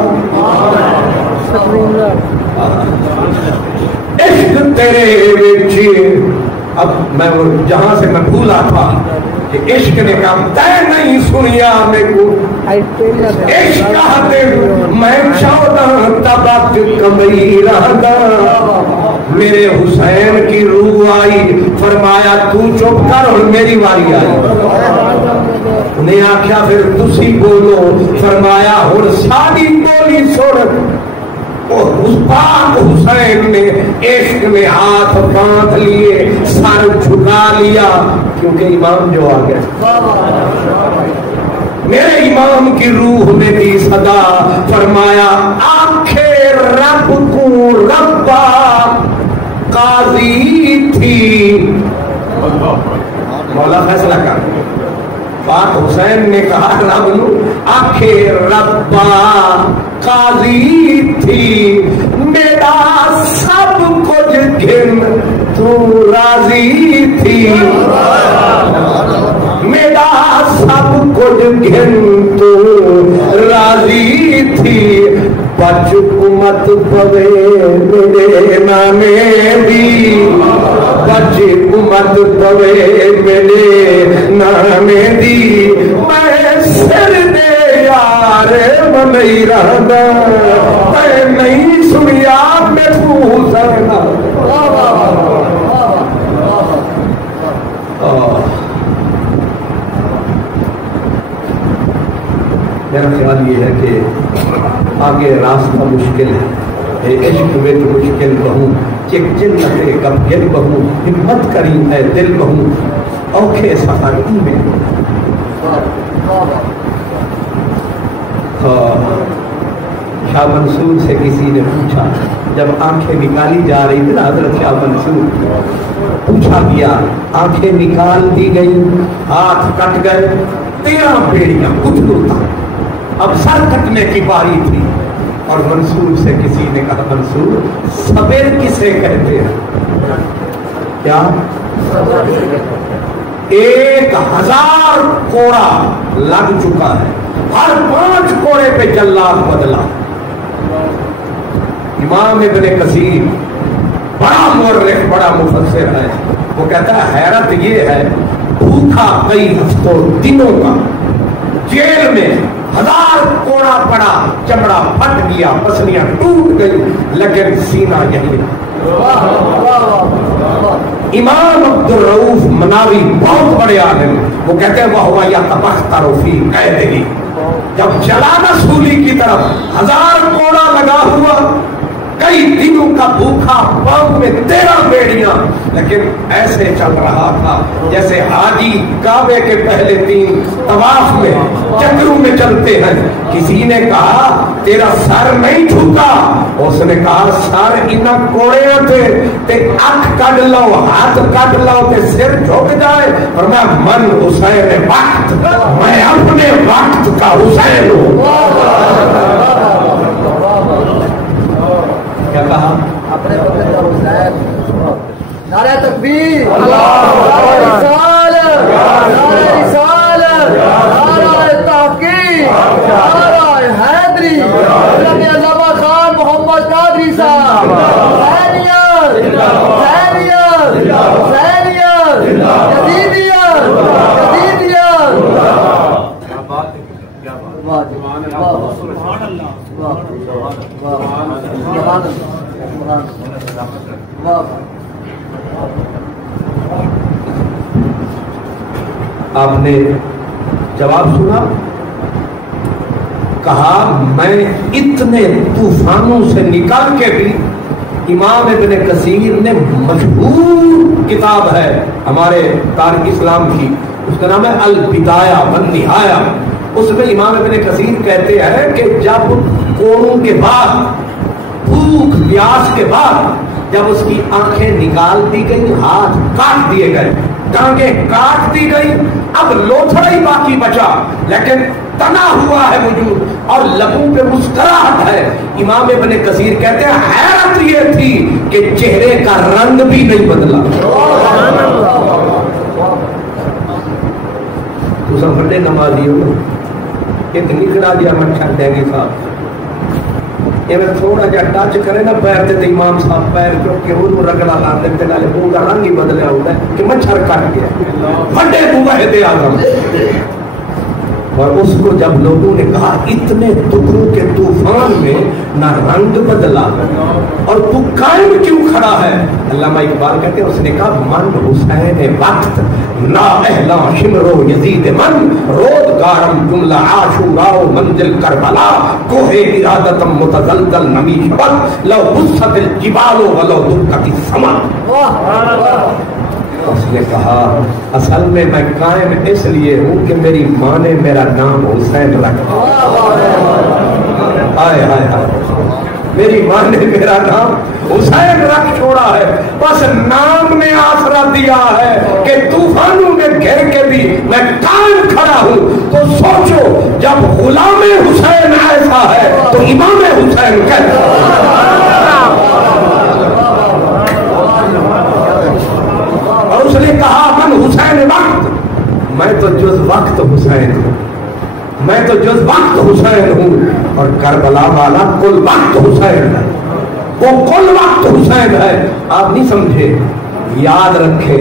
عشق تیرے بچے اب میں جہاں سے میں بھولا تھا کہ عشق نے کہا تے نہیں سنیا میں کو عشق کہتے میں 14 تبت کمئی رہدا میرے حسین کی روح آئی فرمایا تو چپ کر اور میری واری آئی انہیں آکھیا پھر تسی بولو فرمایا اور ساری بولی سن اور اس پاک حسین نے عشق میں ہاتھ باندھ لیے سر جھکا لیا کیونکہ امام جو آ گیا میرے امام کی روح نے دی صدا فرمایا آنکھیں رب کو ربا قاضی تھی مولا فیصلہ کر پاک حسین نے کہا رب نو آنکھیں ربا قاضی تھی میرا سب کچھ گھن تو راضی تھی میرا سب کچھ گھن تو راضی تھی بچ مت پوے میرے نامے دی بچ مت پوے میرے نامے دی میں سر دے یار نہیں رہنا میں نہیں سنیا میں پوچھنا میرا خیال یہ ہے کہ آگے راستہ مشکل ہے عشق میں جو مشکل بہوں چک چل لگے کب گل بہوں ہمت کری ہے دل بہوں اوکھے سفر میں شاہ منصور سے کسی نے پوچھا جب آنکھیں نکالی جا رہی تھی نا حضرت شاہ منصور پوچھا گیا آنکھیں نکال دی گئی ہاتھ کٹ گئے 13 بیڑیاں کچھ دور تھا اب سر کٹنے کی باری تھی اور منصور سے کسی نے کہا منصور صبر کسے کہتے ہیں کیا 1000 کوڑا لگ چکا ہے ہر 5 کوڑے پہ جلاد بدلا امام ابن کثیر بڑا مورخ بڑا مفسر ہے وہ کہتا ہے حیرت یہ ہے بھوکا کئی ہفتوں دنوں کا جیل میں 1000 کوڑا پڑا چمڑا پھٹ گیا پسلیاں ٹوٹ گئی لیکن سینہ یہی امام عبدالرؤف مناوی بہت بڑے عالم وہ کہتے ہیں وہ یتبختر فی قیدہ جب چلا نا سولی کی طرف 1000 کوڑا لگا ہوا کئی دنوں کا بھوکا پاؤں میں 13 بیڑیاں لیکن ایسے چل رہا تھا جیسے حاجی کعبے کے پہلے 3 طواف میں چکروں میں چلتے ہیں کسی نے کہا تیرا سر نہیں جھکا اس نے کہا سر انہاں کوڑے تھے تے اکھ کڈ لو ہاتھ کڈ لو تے سر جھک جائے اور میں من حسین وقت میں اپنے وقت کا حسین ہوں نعرہ تکبیر، نعرہ رسالت، نعرہ رسالت، نعرہ تحقیق، نعرہ حیدری، حضرت علامہ خان محمد قادری صاحب، حسینیت، حسینیت، حسینیت، یزیدیت، یزیدیت۔ کیا بات ہے، کیا بات ہے، سبحان اللہ، آپ نے جواب سنا، کہا میں اتنے طوفانوں سے نکال کے بھی، امام ابن کثیر نے مشہور کتاب ہے ہمارے تاریخ اسلام کی، اس کا نام ہے البدایہ والنہایہ، اس میں امام ابن کثیر کہتے ہیں کہ جب کوڑوں کے بعد، بھوک پیاس کے بعد، جب اس کی آنکھیں نکال دی گئی، ہاتھ کاٹ دیے گئے، ٹانگیں کاٹ دی گئی، اب لوتھڑا ہی باقی بچا لیکن تنا ہوا ہے وجود اور لبوں پہ مسکراہٹ ہے، امام ابن کثیر کہتے ہیں حیرت یہ تھی کہ چہرے کا رنگ بھی نہیں بدلا۔ تو سب بڑے نمازی ہو، ایک نکڑا دیا مچھر دے گی صاحب، یہ میں تھوڑا جا ٹچ کرے نا پیر تے امام صاحب پیر چوکے وہ رگڑا لاتے تے نالے منہ کا رنگ ہی بدلیا ہوتا ہے کہ مچھر کٹ گیا، بڑے موحد اعظم۔ اور اس کو جب لوگوں نے کہا اتنے دکھوں کے طوفان میں نہ رنگ بدلا اور تو قائم کیوں کھڑا ہے، علامہ اقبال کہتے ہیں اس نے کہا من حسین وقت نا اہلا شمرو یزید من رودگارم جملہ عاشورا منزل کربلا کوہ ارادتم متزلزل نمی شبت لو بست الجبال ولو دکت السماء۔ اس نے کہا اصل میں قائم اس لیے ہوں کہ میری ماں نے میرا نام حسین رکھا، ہائے ہائے ہائے، میری ماں نے میرا نام حسین رکھ چھوڑا ہے، بس نام نے آسرا دیا ہے کہ طوفانوں میں گھر کے بھی میں قائم کھڑا ہوں۔ تو سوچو جب غلام حسین ایسا ہے تو امام حسین کیسا ہے؟ اس نے کہا من حسین وقت، میں تو جز وقت حسین ہوں، میں تو جز وقت حسین ہوں، اور کربلا والا کل وقت حسین ہے، وہ کل وقت حسین ہے۔ آپ نہیں سمجھے، یاد رکھے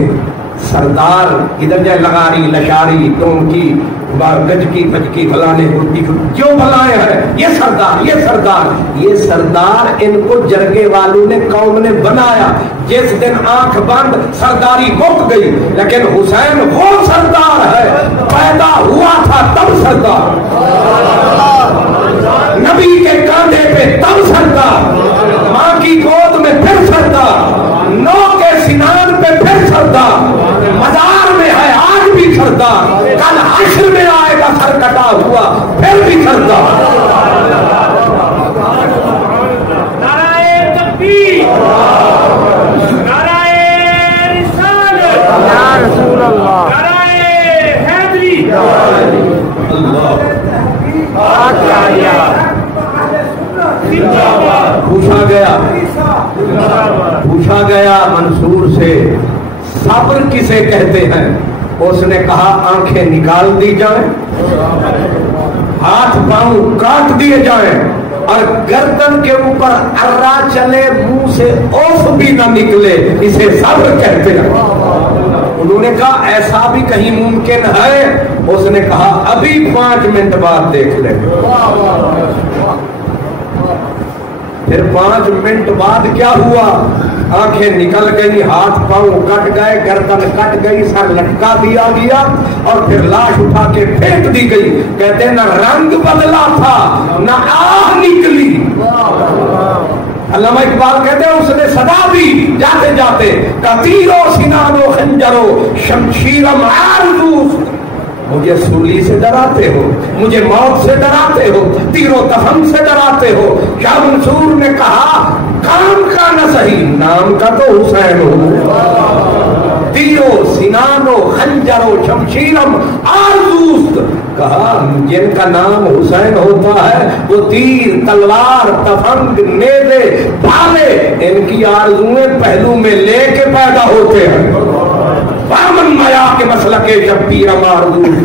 سردار ادھر جائے لغاری لشاری ٹون کی گج کی بج کی فلانے گٹی جو بلائے ہیں، یہ سردار یہ سردار یہ سردار، ان کو جرگے والوں نے قوم نے بنایا، جس دن آنکھ بند سرداری مک گئی، لیکن حسین وہ سردار ہے، پیدا ہوا تھا تب سردار، نبی کے کاندھے پہ تب سردار، ماں کی گود میں پھر سردار، نو کے سنان پہ پھر سردار، مزار میں ہے آج بھی سردار، کل حشر میں آئے گا سر کٹا ہوا پھر بھی سردار۔ نعرہ تکبیر، نعرہ رسالت، یا رسول اللہ، نعرہ حیدری، اللہ پوچھا گیا منصور سے صبر کسے کہتے ہیں، اس نے کہا آنکھیں نکال دی جائیں، ہاتھ پاؤں کاٹ دیے جائیں اور گردن کے اوپر ارا چلے، منہ سے اوف بھی نہ نکلے، اسے صبر کہتے ہیں۔ انہوں نے کہا ایسا بھی کہیں ممکن ہے، اس نے کہا ابھی 5 منٹ بعد دیکھ لیں۔ پھر 5 منٹ بعد کیا ہوا، آنکھیں نکل گئی، ہاتھ پاؤں کٹ گئے، گردن کٹ گئی، سر لٹکا دیا گیا اور پھر لاش اٹھا کے پھینک دی گئی۔ کہتے ہیں نہ رنگ بدلا تھا نہ آہ نکلی۔ علامہ اقبال کہتے ہیں اس نے صدا دی جاتے جاتے کتیرو سنانو خنجرو شمشیرم آرزوز، مجھے سولی سے ڈراتے ہو، مجھے موت سے ڈراتے ہو، تیر و تفن سے ڈراتے ہو۔ شاہ منصور نے کہا کام کا نہ صحیح، نام کا تو حسین ہو، تیرو سنانو خنجرو شمشیرم آرزوست، کہا جن کا نام حسین ہوتا ہے وہ تیر تلوار تفنگ نیزے بھالے ان کی آرزویں پہلو میں لے کے پیدا ہوتے ہیں وامن میا کے مسئلہ کے شبیر ماردود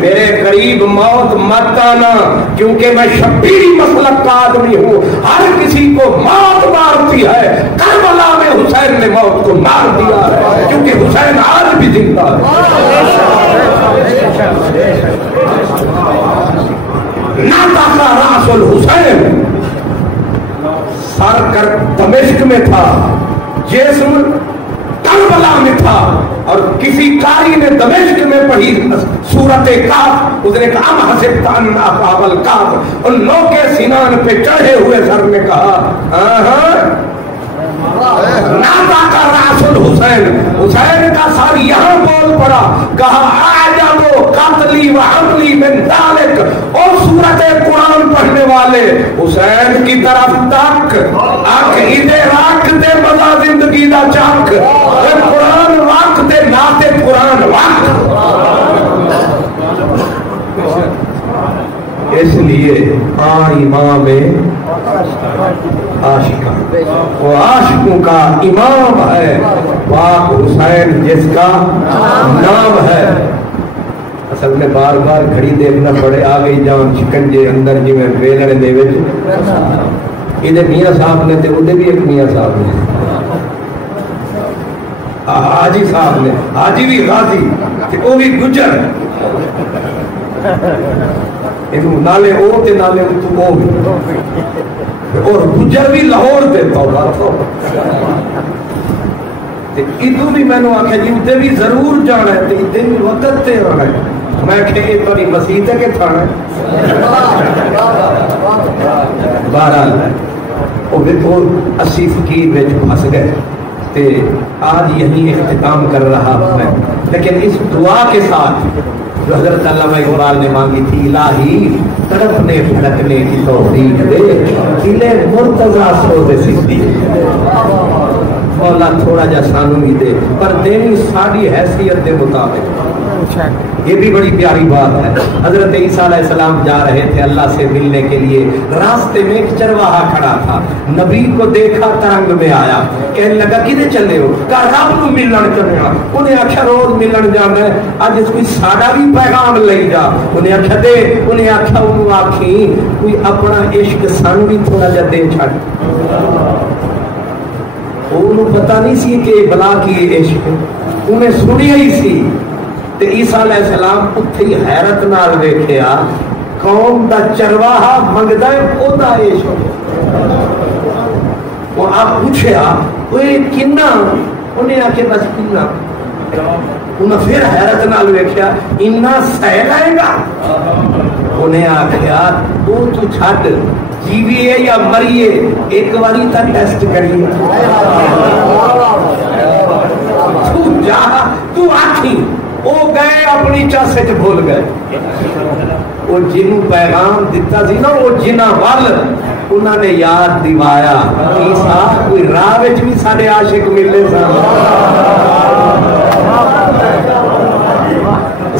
میرے قریب موت مت آنا کیونکہ میں شبیری مسلک کا آدمی ہوں ہر کسی کو موت مارتی ہے کربلا میں حسین نے موت کو مار دیا ہے کیونکہ حسین آج بھی زندہ ہے ناتا کا راس الحسین سر کر دمشق میں تھا جسم کربلا میں تھا اور کسی قاری نے دمشق میں پڑھی سورت کاف اس نے کہا ام حسبت ان اصحاب الکہف ان لوگ کے سینان پہ چڑھے ہوئے سر نے کہا ناتا کا راس الحسین حسین کا سر یہاں بول پڑا کہا اعجب قتلی و حملی من ذالک اور سورت قرآن پڑھنے والے حسین کی طرف تک آنکھ ادھے راکھ دے مزہ زندگی دا چاک قرآن وقت دے ناتے قرآن وقت اس لیے امام عاشقہ وہ عاشقوں کا امام ہے پاک حسین جس کا نام ہے اصل میں بار بار گھڑی دیکھنا پڑے آ گئی جان شکنجے اندر جی میں ویلنے دے وچ ادھر میاں صاحب نے تے ادھر بھی ایک میاں صاحب نے حاجی صاحب نے حاجی بھی غازی تے وہ بھی گجر نالے او تے نالے تو او بھی اور گجر بھی لاہور دے تے ادھو بھی میں نے آخیا جی ادھر بھی ضرور جانا ہے تے ادھر بھی وقت تے ہونا ہے میں کہ یہ تاری مسیح ہے کہ تھانا ہے بہرحال وہ 80 فقیر میں پھنس گئے تے آج یہی اختتام کر رہا ہے لیکن اس دعا کے ساتھ جو حضرت علامہ اقبال نے مانگی تھی الہی تڑپنے پھڑکنے کی توفیق دے دل مرتضیٰ سود سیدھی مولا تھوڑا جا سانو بھی دے پر دینی ساری حیثیت دے مطابق یہ بھی بڑی پیاری بات ہے حضرت عیسیٰ علیہ السلام جا رہے تھے اللہ سے ملنے کے لیے راستے میں ایک چرواہا کھڑا تھا نبی کو دیکھا ترنگ میں آیا کہنے لگا کدھر چلے ہو کہا رب نو ملن چلے ہاں انہیں آخیا روز ملن جانا ہے اج کوئی ساڈا بھی پیغام لے جا انہیں آخیا دے انہیں آخیا انہوں آکھی کوئی اپنا عشق سانو بھی تھوڑا جا دے چھڑ انہوں پتہ نہیں سی کہ بلا کی عشق انہیں سنی ہی سی تے عیسیٰ علیہ السلام اتھے ہی حیرت نال ویکھیا قوم دا چرواہا منگدا ہے او دا عشق وہ آپ پوچھیا اوے کنا انہیں آ کے بس کنا انہیں پھر حیرت نال ویکھیا اتنا سہ لائے گا انہیں آخیا وہ تو چھڈ جیویے یا مریے ایک باری تا ٹیسٹ کریے تو جا تو آکھی وہ گئے اپنی چاسے چ بھول گئے وہ جنوں پیغام دیتا سی نا وہ جنہ وال انہوں نے یاد دوایا عیسیٰ کوئی راہ وچ بھی سارے عاشق ملے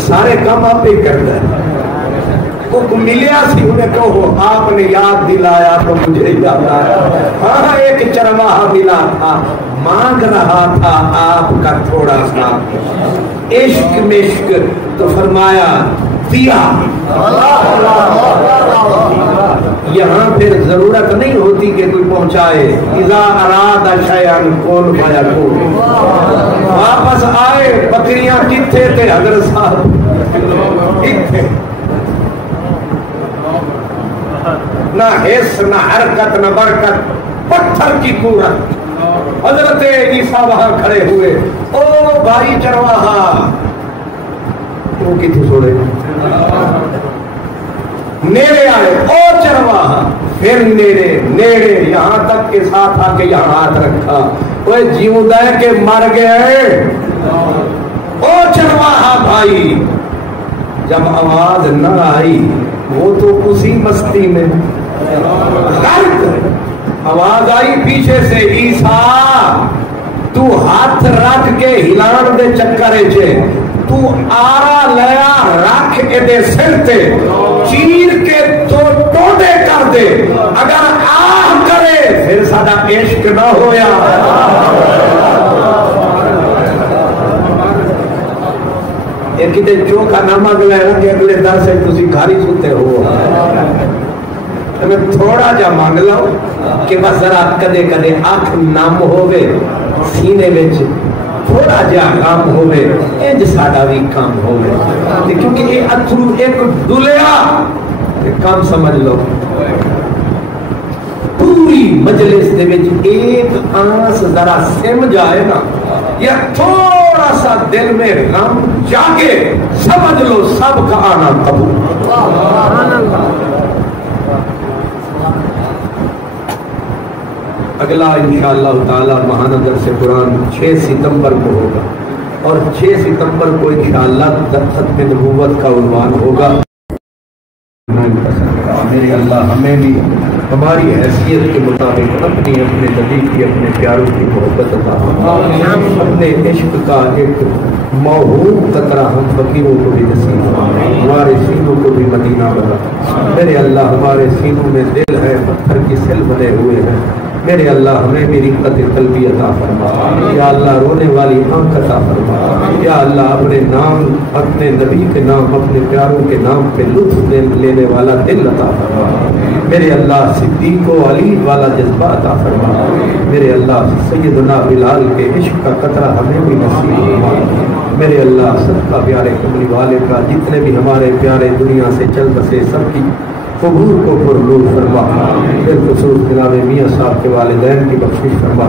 سارے کام آپ ہی کرتا ہے وہ ملیا سی انہیں کہو آپ نے یاد دلایا تو مجھے یاد آیا ہاں ایک چرواہا ملا تھا مانگ رہا تھا آپ کا تھوڑا سا عشق مشق تو فرمایا دیا یہاں پھر ضرورت نہیں ہوتی کہ کوئی پہنچائے اذا اراد شیئا کن فیکون واپس آئے بکریاں کتھے تھے حضرت صاحب کتھے نہ حس نہ حرکت نہ برکت پتھر کی قوت حضرت عیسیٰ وہاں کھڑے ہوئے او بھائی چرواہا وہ کتنے چھوڑے نیڑے آئے او چرواہا پھر نیڑے نیڑے یہاں تک کے ساتھ آ کے یہاں ہاتھ رکھا وہ جیوندہ ہے کہ مر گئے او چرواہا بھائی جب آواز نہ آئی وہ تو اسی مستی میں غرق آواز آئی پیچھے سے عیسیٰ تو ہاتھ رکھ کے ہلان دے چکرے چھے تو آرا لیا رکھ دے سر تے چیر کے تو ٹوٹے کر دے اگر آہ کرے پھر سادہ عشق نہ ہویا کتنے چوکھا نہ مانگ لینا کہ اگلے در سے تسی گھر ہی ستے ہو میں تھوڑا جا مانگ لو کہ بس ذرا کدے کدے آنکھ نام ہوئے سینے وچ تھوڑا جا کام ہوئے انج ساڈا بھی کام ہوئے کیونکہ یہ اتھرو ایک ڈلیا کام سمجھ لو پوری مجلس دے وچ ایک آنس ذرا سم جائے نا یا تھوڑا سا دل میں غم جاگے سمجھ لو سب کا آنا قبول اگلا انشاءاللہ تعالی ماہانہ درس قرآن 6 ستمبر کو ہوگا اور 6 ستمبر کو انشاءاللہ ختم نبوت کا عنوان ہوگا میرے اللہ ہمیں بھی ہماری حیثیت کے مطابق اپنے نبی کی اپنے پیاروں کی محبت عطا فرما اپنے عشق کا ایک موہوم قطرہ ہم فقیروں کو بھی نصیب فرما ہمارے سینوں کو بھی مدینہ بنا میرے اللہ ہمارے سینوں میں دل ہے پتھر کی سل بنے ہوئے ہیں میرے اللہ ہمیں بھی رقت قلبی عطا فرما یا اللہ رونے والی آنکھ عطا فرما یا اللہ اپنے نام اپنے نبی کے نام اپنے پیاروں کے نام پہ لطف لینے والا دل عطا فرما میرے اللہ صدیق و علی والا جذبہ عطا فرما میرے اللہ سیدنا بلال کے عشق کا قطرہ ہمیں بھی نصیب فرما میرے اللہ سب کا پیارے کملی والے کا جتنے بھی ہمارے پیارے دنیا سے چل بسے سب کی قبول کو پرنور فرما بالخصوص جناب میاں صاحب کے والدین کی بخشش فرما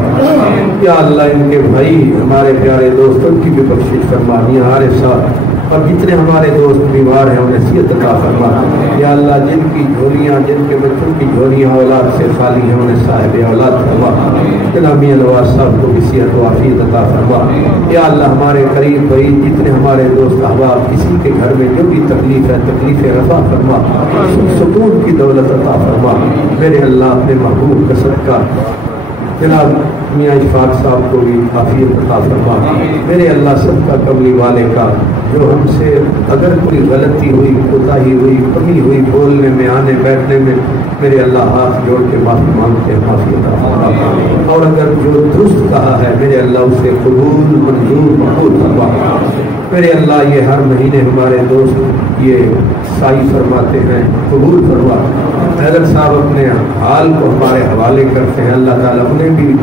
یا اللہ ان کے بھائی ہمارے پیارے دوستوں کی بھی بخشش فرما میاں عارف صاحب اور جتنے ہمارے دوست بیمار ہیں انہیں صحت عطا فرما یا اللہ جن کی جھولیاں جن کے بچوں کی جھولیاں اولاد سے خالی ہیں انہیں صاحب اولاد فرما جناب میاں نواز صاحب کو بھی صحت و عافیت عطا فرما یا اللہ ہمارے قریب بھائی جتنے ہمارے دوست احباب کسی کے گھر میں جو بھی تکلیف ہے تکلیف رفع فرما سکون کی دولت عطا فرما میرے اللہ اپنے محبوب کا صدقہ جناب میاں اشفاق صاحب کو بھی عافیت عطا فرما میرے اللہ سب کا کملی والے کا جو ہم سے اگر کوئی غلطی ہوئی کوتاہی ہوئی کمی ہوئی بولنے میں آنے بیٹھنے میں میرے اللہ ہاتھ جوڑ کے معافی مانگتے ہیں معافی عطا فرما اور اگر جو درست کہا ہے میرے اللہ اسے قبول منظور مقبول فرما میرے اللہ یہ ہر مہینے ہمارے دوست یہ سائی فرماتے ہیں قبول فرما حضرت صاحب اپنے حال کو ہمارے حوالے کرتے ہیں اللہ تعالیٰ انہیں بھی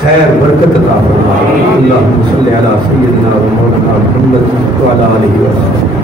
خیر برکت عطا فرما اللہم صلی علی سیدنا و مولانا محمد وعلی آلہ وسلم